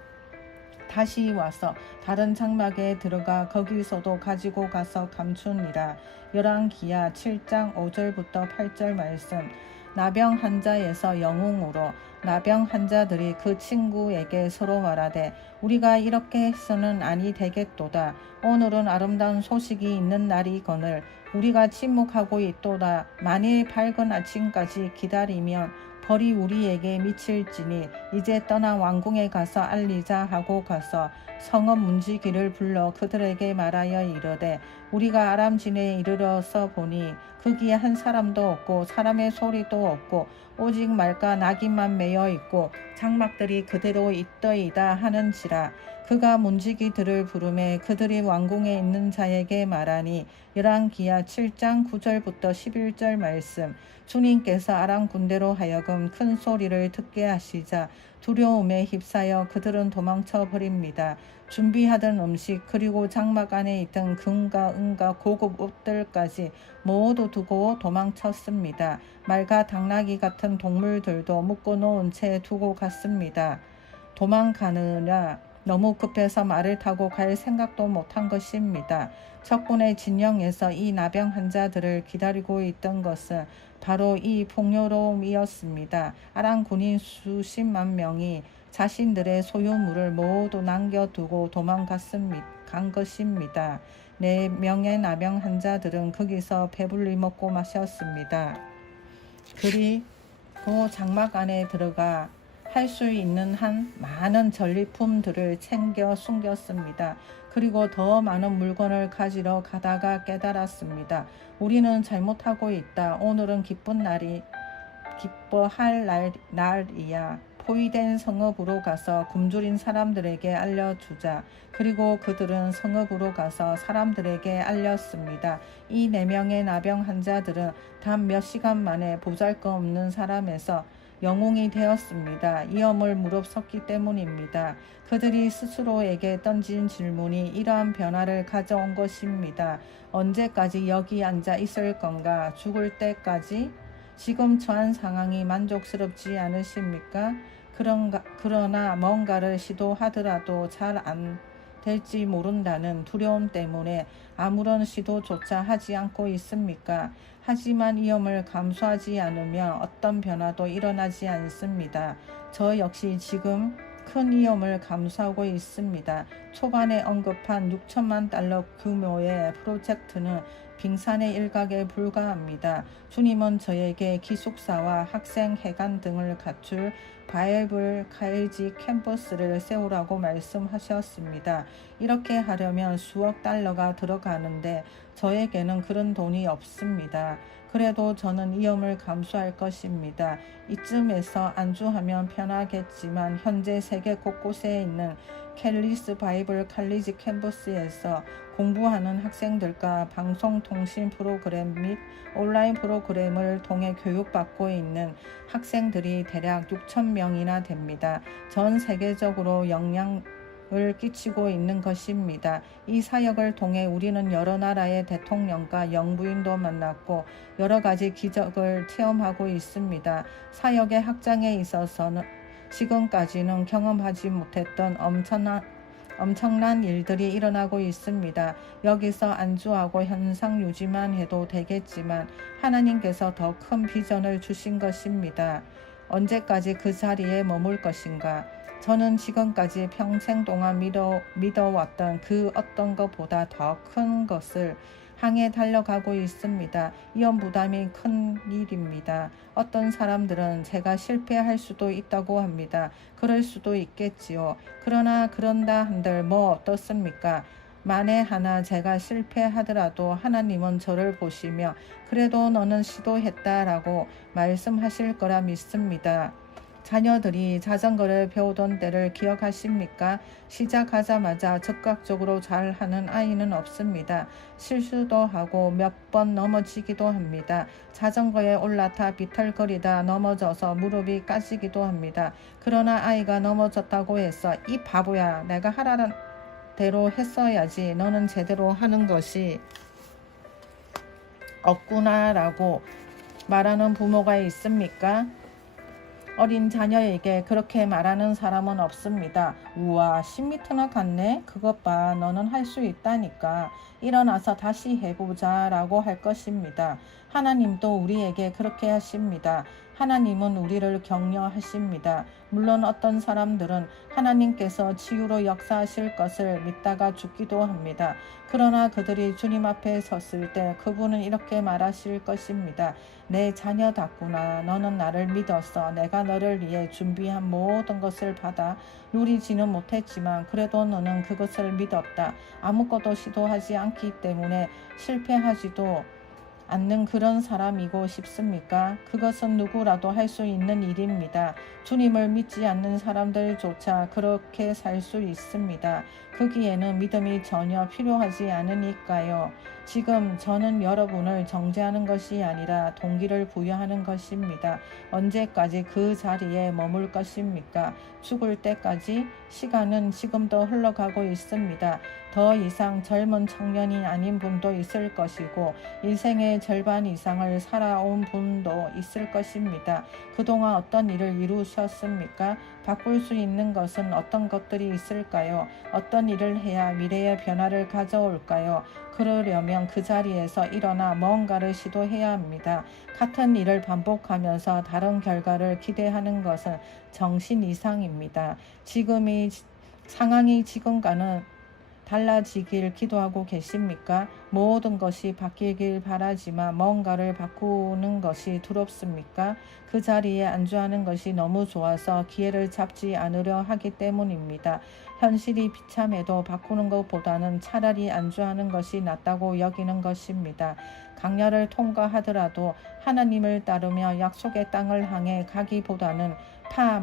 다시 와서 다른 장막에 들어가 거기서도 가지고 가서 감추니라. 열왕기하 7장 5절부터 8절 말씀. 나병 환자에서 영웅으로 나병 환자들이 그 친구에게 서로 말하되 우리가 이렇게 해서는 아니 되겠도다. 오늘은 아름다운 소식이 있는 날이거늘 우리가 침묵하고 있도다. 만일 밝은 아침까지 기다리면 벌이 우리에게 미칠지니 이제 떠나 왕궁에 가서 알리자 하고 가서 성읍 문지기를 불러 그들에게 말하여 이르되 우리가 아람 진에 이르러서 보니 거기에 한 사람도 없고 사람의 소리도 없고 오직 말과 나귀만 매여 있고 장막들이 그대로 있더이다 하는지라. 그가 문지기들을 부르매 그들이 왕궁에 있는 자에게 말하니. 열왕기하 7장 9절부터 11절 말씀. 주님께서 아람 군대로 하여금 큰 소리를 듣게 하시자 두려움에 휩싸여 그들은 도망쳐 버립니다. 준비하던 음식 그리고 장막 안에 있던 금과 은과 고급 옷들까지 모두 두고 도망쳤습니다. 말과 당나귀 같은 동물들도 묶어놓은 채 두고 갔습니다. 도망가느라 너무 급해서 말을 타고 갈 생각도 못한 것입니다. 적군의 진영에서 이 나병 환자들을 기다리고 있던 것은 바로 이 풍요로움이었습니다. 아람 군인 수십만 명이 자신들의 소유물을 모두 남겨두고 간 것입니다. 4명의 나병 환자들은 거기서 배불리 먹고 마셨습니다. 그리고 장막 안에 들어가 할 수 있는 한 많은 전리품들을 챙겨 숨겼습니다. 그리고 더 많은 물건을 가지러 가다가 깨달았습니다. 우리는 잘못하고 있다. 오늘은 기뻐할 날이야. 포위된 성읍으로 가서 굶주린 사람들에게 알려주자. 그리고 그들은 성읍으로 가서 사람들에게 알렸습니다. 이 4명의 나병 환자들은 단 몇 시간 만에 보잘것없는 사람에서 영웅이 되었습니다. 위험을 무릅썼기 때문입니다. 그들이 스스로에게 던진 질문이 이러한 변화를 가져온 것입니다. 언제까지 여기 앉아 있을 건가? 죽을 때까지? 지금 처한 상황이 만족스럽지 않으십니까? 그러나 뭔가를 시도하더라도 잘 안 될지 모른다는 두려움 때문에 아무런 시도조차 하지 않고 있습니까? 하지만 위험을 감수하지 않으면 어떤 변화도 일어나지 않습니다. 저 역시 지금 큰 위험을 감수하고 있습니다. 초반에 언급한 6천만 달러 규모의 프로젝트는 빙산의 일각에 불과합니다. 주님은 저에게 기숙사와 학생 회관 등을 갖출 바이블 칼리지 캠퍼스를 세우라고 말씀하셨습니다. 이렇게 하려면 수억 달러가 들어가는데 저에게는 그런 돈이 없습니다. 그래도 저는 위험을 감수할 것입니다. 이쯤에서 안주하면 편하겠지만 현재 세계 곳곳에 있는 캘리스 바이블 칼리지 캠퍼스에서 공부하는 학생들과 방송통신 프로그램 및 온라인 프로그램을 통해 교육받고 있는 학생들이 대략 6천 명이나 됩니다. 전 세계적으로 영향을 끼치고 있는 것입니다. 이 사역을 통해 우리는 여러 나라의 대통령과 영부인도 만났고 여러 가지 기적을 체험하고 있습니다. 사역의 확장에 있어서는 지금까지는 경험하지 못했던 엄청난 일들이 일어나고 있습니다. 여기서 안주하고 현상 유지만 해도 되겠지만 하나님께서 더 큰 비전을 주신 것입니다. 언제까지 그 자리에 머물 것인가? 저는 지금까지 평생 동안 믿어왔던 그 어떤 것보다 더 큰 것을 향해 달려가고 있습니다. 위험 부담이 큰 일입니다. 어떤 사람들은 제가 실패할 수도 있다고 합니다. 그럴 수도 있겠지요. 그러나 그런다 한들 뭐 어떻습니까? 만에 하나 제가 실패하더라도 하나님은 저를 보시며 그래도 너는 시도했다라고 말씀하실 거라 믿습니다. 자녀들이 자전거를 배우던 때를 기억하십니까? 시작하자마자 즉각적으로 잘하는 아이는 없습니다. 실수도 하고 몇 번 넘어지기도 합니다. 자전거에 올라타 비틀거리다 넘어져서 무릎이 까지기도 합니다. 그러나 아이가 넘어졌다고 해서 이 바보야, 내가 하라는 대로 했어야지, 너는 제대로 하는 것이 없구나라고 말하는 부모가 있습니까? 어린 자녀에게 그렇게 말하는 사람은 없습니다. 우와, 10m나 갔네? 그것 봐, 너는 할 수 있다니까. 일어나서 다시 해보자 라고 할 것입니다. 하나님도 우리에게 그렇게 하십니다. 하나님은 우리를 격려하십니다. 물론 어떤 사람들은 하나님께서 치유로 역사하실 것을 믿다가 죽기도 합니다. 그러나 그들이 주님 앞에 섰을 때 그분은 이렇게 말하실 것입니다. 내 자녀답구나. 너는 나를 믿었어. 내가 너를 위해 준비한 모든 것을 받아 누리지는 못했지만 그래도 너는 그것을 믿었다. 아무것도 시도하지 않기 때문에 실패하지도 않는 그런 사람이고 싶습니까? 그것은 누구라도 할 수 있는 일입니다. 주님을 믿지 않는 사람들조차 그렇게 살 수 있습니다. 거기에는 믿음이 전혀 필요하지 않으니까요. 지금 저는 여러분을 정죄하는 것이 아니라 동기를 부여하는 것입니다. 언제까지 그 자리에 머물 것입니까? 죽을 때까지? 시간은 지금도 흘러가고 있습니다. 더 이상 젊은 청년이 아닌 분도 있을 것이고 인생의 절반 이상을 살아온 분도 있을 것입니다. 그동안 어떤 일을 이루셨습니까? 바꿀 수 있는 것은 어떤 것들이 있을까요? 어떤 일을 해야 미래의 변화를 가져올까요? 그러려면 그 자리에서 일어나 뭔가를 시도해야 합니다. 같은 일을 반복하면서 다른 결과를 기대하는 것은 정신 이상입니다. 상황이 지금과는 달라지길 기도하고 계십니까? 모든 것이 바뀌길 바라지만 뭔가를 바꾸는 것이 두렵습니까? 그 자리에 안주하는 것이 너무 좋아서 기회를 잡지 않으려 하기 때문입니다. 현실이 비참해도 바꾸는 것보다는 차라리 안주하는 것이 낫다고 여기는 것입니다. 강야를 통과하더라도 하나님을 따르며 약속의 땅을 향해 가기보다는 파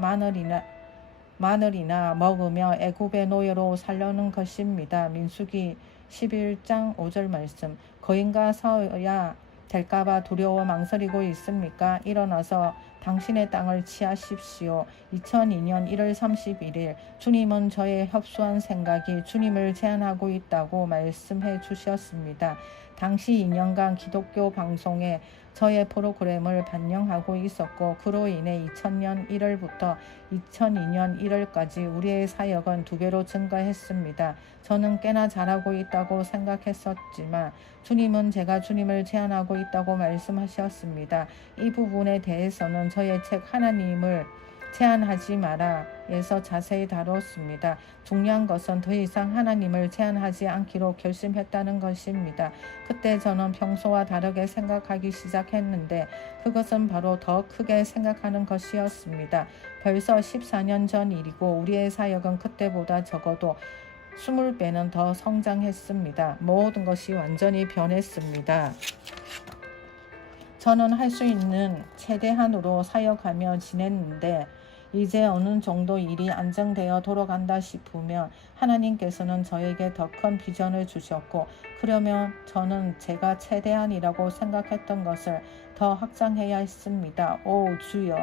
마늘이나 먹으며 애굽의 노예로 살려는 것입니다. 민수기 11장 5절 말씀. 거인과 싸워야 될까봐 두려워 망설이고 있습니까? 일어나서 당신의 땅을 취하십시오. 2002년 1월 31일 주님은 저의 협소한 생각이 주님을 제한하고 있다고 말씀해 주셨습니다. 당시 2년간 기독교 방송에 저의 프로그램을 반영하고 있었고 그로 인해 2000년 1월부터 2002년 1월까지 우리의 사역은 2배로 증가했습니다. 저는 꽤나 잘하고 있다고 생각했었지만 주님은 제가 주님을 제한하고 있다고 말씀하셨습니다. 이 부분에 대해서는 저의 책 하나님을 제한하지 마라 에서 자세히 다뤘습니다. 중요한 것은 더 이상 하나님을 제한하지 않기로 결심했다는 것입니다. 그때 저는 평소와 다르게 생각하기 시작했는데 그것은 바로 더 크게 생각하는 것이었습니다. 벌써 14년 전 일이고 우리의 사역은 그때보다 적어도 20배는 더 성장했습니다. 모든 것이 완전히 변했습니다. 저는 할 수 있는 최대한으로 사역하며 지냈는데 이제 어느 정도 일이 안정되어 돌아간다 싶으면 하나님께서는 저에게 더 큰 비전을 주셨고 그러면 저는 제가 최대한이라고 생각했던 것을 더 확장해야 했습니다. 오 주여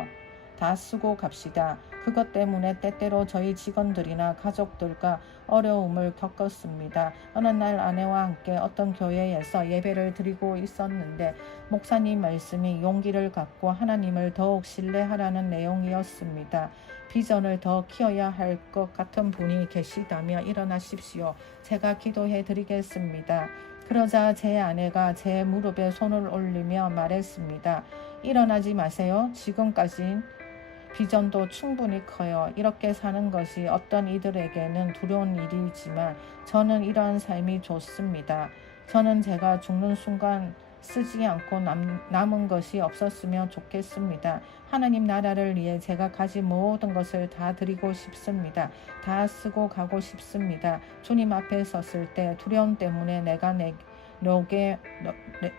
다 쓰고 갑시다. 그것 때문에 때때로 저희 직원들이나 가족들과 어려움을 겪었습니다. 어느 날 아내와 함께 어떤 교회에서 예배를 드리고 있었는데 목사님 말씀이 용기를 갖고 하나님을 더욱 신뢰하라는 내용이었습니다. 비전을 더 키워야 할 것 같은 분이 계시다면 일어나십시오. 제가 기도해 드리겠습니다. 그러자 제 아내가 제 무릎에 손을 올리며 말했습니다. 일어나지 마세요. 지금까진 비전도 충분히 커요. 이렇게 사는 것이 어떤 이들에게는 두려운 일이지만 저는 이러한 삶이 좋습니다. 저는 제가 죽는 순간 쓰지 않고 남은 것이 없었으면 좋겠습니다. 하나님 나라를 위해 제가 가진 모든 것을 다 드리고 싶습니다. 다 쓰고 가고 싶습니다. 주님 앞에 섰을 때 두려움 때문에 내가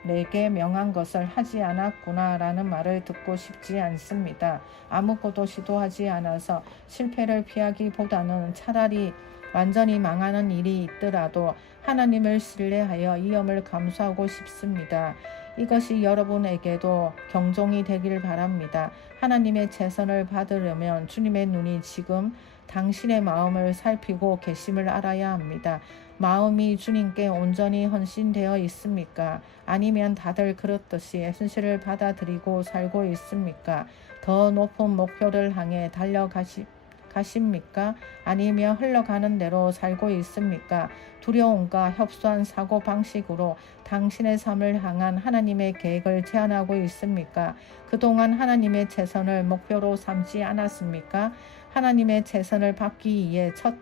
내게 명한 것을 하지 않았구나 라는 말을 듣고 싶지 않습니다. 아무것도 시도하지 않아서 실패를 피하기보다는 차라리 완전히 망하는 일이 있더라도 하나님을 신뢰하여 위험을 감수하고 싶습니다. 이것이 여러분에게도 경종이 되길 바랍니다. 하나님의 최선을 받으려면 주님의 눈이 지금 당신의 마음을 살피고 계심을 알아야 합니다. 마음이 주님께 온전히 헌신되어 있습니까? 아니면 다들 그렇듯이 현실을 받아들이고 살고 있습니까? 더 높은 목표를 향해 달려가십니까? 아니면 흘러가는 대로 살고 있습니까? 두려움과 협소한 사고방식으로 당신의 삶을 향한 하나님의 계획을 제한하고 있습니까? 그동안 하나님의 최선을 목표로 삼지 않았습니까? 하나님의 최선을 받기 위해 첫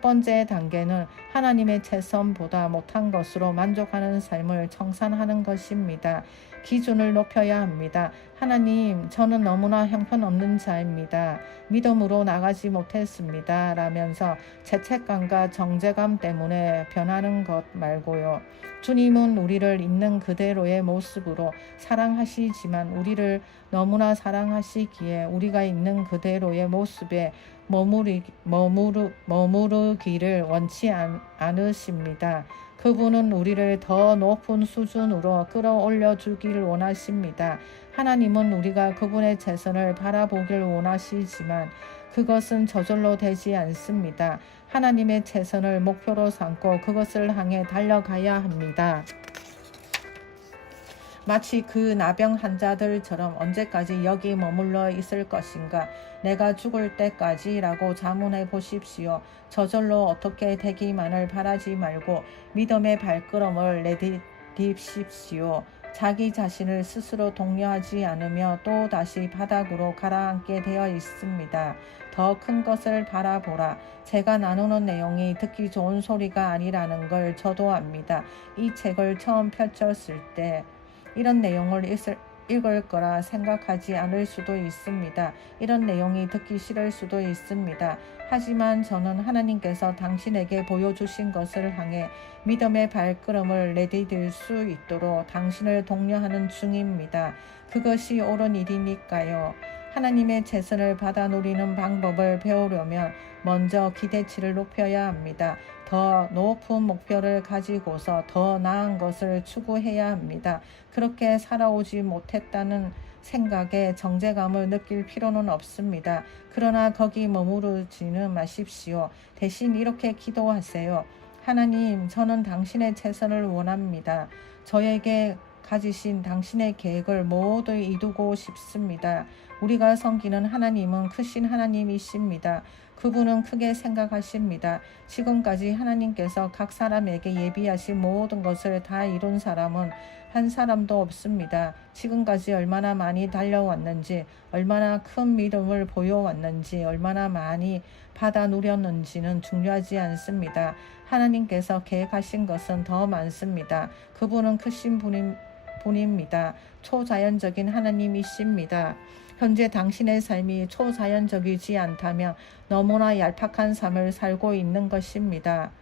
번째 단계는 하나님의 최선보다 못한 것으로 만족하는 삶을 청산하는 것입니다. 기준을 높여야 합니다. 하나님, 저는 너무나 형편없는 자입니다. 믿음으로 나가지 못했습니다. 라면서 죄책감과 정죄감 때문에 변하는 것 말고요. 주님은 우리를 있는 그대로의 모습으로 사랑하시지만 우리를 너무나 사랑하시기에 우리가 있는 그대로의 모습에 머무르기를 원치 않으십니다. 그분은 우리를 더 높은 수준으로 끌어올려 주기를 원하십니다. 하나님은 우리가 그분의 최선을 바라보길 원하시지만 그것은 저절로 되지 않습니다. 하나님의 최선을 목표로 삼고 그것을 향해 달려가야 합니다. 마치 그 나병 환자들처럼 언제까지 여기 머물러 있을 것인가? 내가 죽을 때까지라고 자문해 보십시오. 저절로 어떻게 되기만을 바라지 말고 믿음의 발걸음을 내디딥십시오. 자기 자신을 스스로 독려하지 않으며 또 다시 바닥으로 가라앉게 되어 있습니다. 더 큰 것을 바라보라. 제가 나누는 내용이 듣기 좋은 소리가 아니라는 걸 저도 압니다. 이 책을 처음 펼쳤을 때 이런 내용을 읽을 거라 생각하지 않을 수도 있습니다. 이런 내용이 듣기 싫을 수도 있습니다. 하지만 저는 하나님께서 당신에게 보여주신 것을 향해 믿음의 발걸음을 내디딜 수 있도록 당신을 독려하는 중입니다. 그것이 옳은 일이니까요. 하나님의 최선을 받아 누리는 방법을 배우려면 먼저 기대치를 높여야 합니다. 더 높은 목표를 가지고서 더 나은 것을 추구해야 합니다. 그렇게 살아오지 못했다는 생각에 정제감을 느낄 필요는 없습니다. 그러나 거기 머무르지는 마십시오. 대신 이렇게 기도하세요. 하나님, 저는 당신의 최선을 원합니다. 저에게 가지신 당신의 계획을 모두 이루고 싶습니다. 우리가 섬기는 하나님은 크신 하나님이십니다. 그분은 크게 생각하십니다. 지금까지 하나님께서 각 사람에게 예비하신 모든 것을 다 이룬 사람은 한 사람도 없습니다. 지금까지 얼마나 많이 달려왔는지, 얼마나 큰 믿음을 보여왔는지, 얼마나 많이 받아 누렸는지는 중요하지 않습니다. 하나님께서 계획하신 것은 더 많습니다. 그분은 크신 분입니다. 초자연적인 하나님이십니다. 현재 당신의 삶이 초자연적이지 않다면 너무나 얄팍한 삶을 살고 있는 것입니다.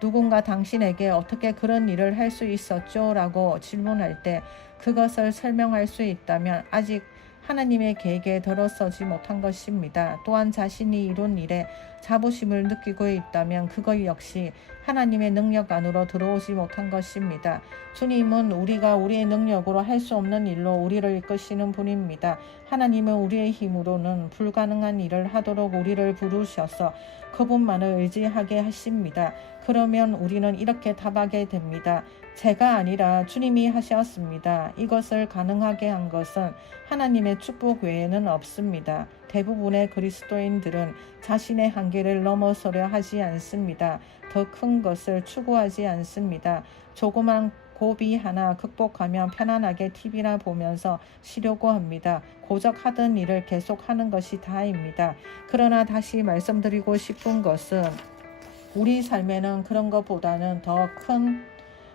누군가 당신에게 어떻게 그런 일을 할 수 있었죠? 라고 질문할 때 그것을 설명할 수 있다면 아직 하나님의 계획에 들어서지 못한 것입니다. 또한 자신이 이룬 일에 자부심을 느끼고 있다면 그것 역시 하나님의 능력 안으로 들어오지 못한 것입니다. 주님은 우리가 우리의 능력으로 할 수 없는 일로 우리를 이끄시는 분입니다. 하나님은 우리의 힘으로는 불가능한 일을 하도록 우리를 부르셔서 그분만을 의지하게 하십니다. 그러면 우리는 이렇게 답하게 됩니다. 제가 아니라 주님이 하셨습니다. 이것을 가능하게 한 것은 하나님의 축복 외에는 없습니다. 대부분의 그리스도인들은 자신의 한계를 넘어서려 하지 않습니다. 더 큰 것을 추구하지 않습니다. 조그만 고비 하나 극복하면 편안하게 TV나 보면서 쉬려고 합니다. 고작 하던 일을 계속하는 것이 다입니다. 그러나 다시 말씀드리고 싶은 것은 우리 삶에는 그런 것보다는 더 큰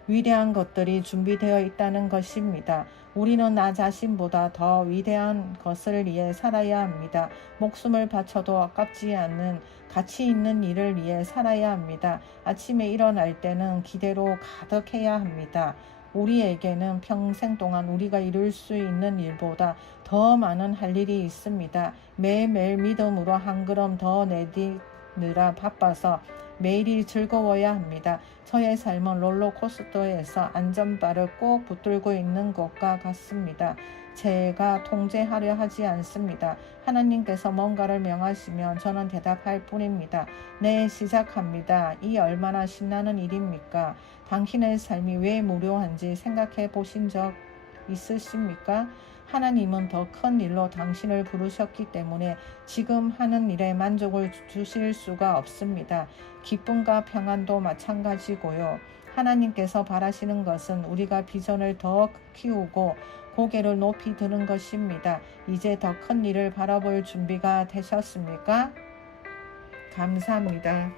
위대한 것들이 준비되어 있다는 것입니다. 우리는 나 자신보다 더 위대한 것을 위해 살아야 합니다. 목숨을 바쳐도 아깝지 않은 가치 있는 일을 위해 살아야 합니다. 아침에 일어날 때는 기대로 가득해야 합니다. 우리에게는 평생 동안 우리가 이룰 수 있는 일보다 더 많은 할 일이 있습니다. 매일매일 믿음으로 한 걸음 더 내딛느라 바빠서 매일이 즐거워야 합니다. 저의 삶은 롤러코스터에서 안전바를 꼭 붙들고 있는 것과 같습니다. 제가 통제하려 하지 않습니다. 하나님께서 뭔가를 명하시면 저는 대답할 뿐입니다. 네, 시작합니다. 이 얼마나 신나는 일입니까? 당신의 삶이 왜 무료한지 생각해 보신 적 있으십니까? 하나님은 더 큰 일로 당신을 부르셨기 때문에 지금 하는 일에 만족을 주실 수가 없습니다. 기쁨과 평안도 마찬가지고요. 하나님께서 바라시는 것은 우리가 비전을 더 키우고 고개를 높이 드는 것입니다. 이제 더 큰 일을 바라볼 준비가 되셨습니까? 감사합니다.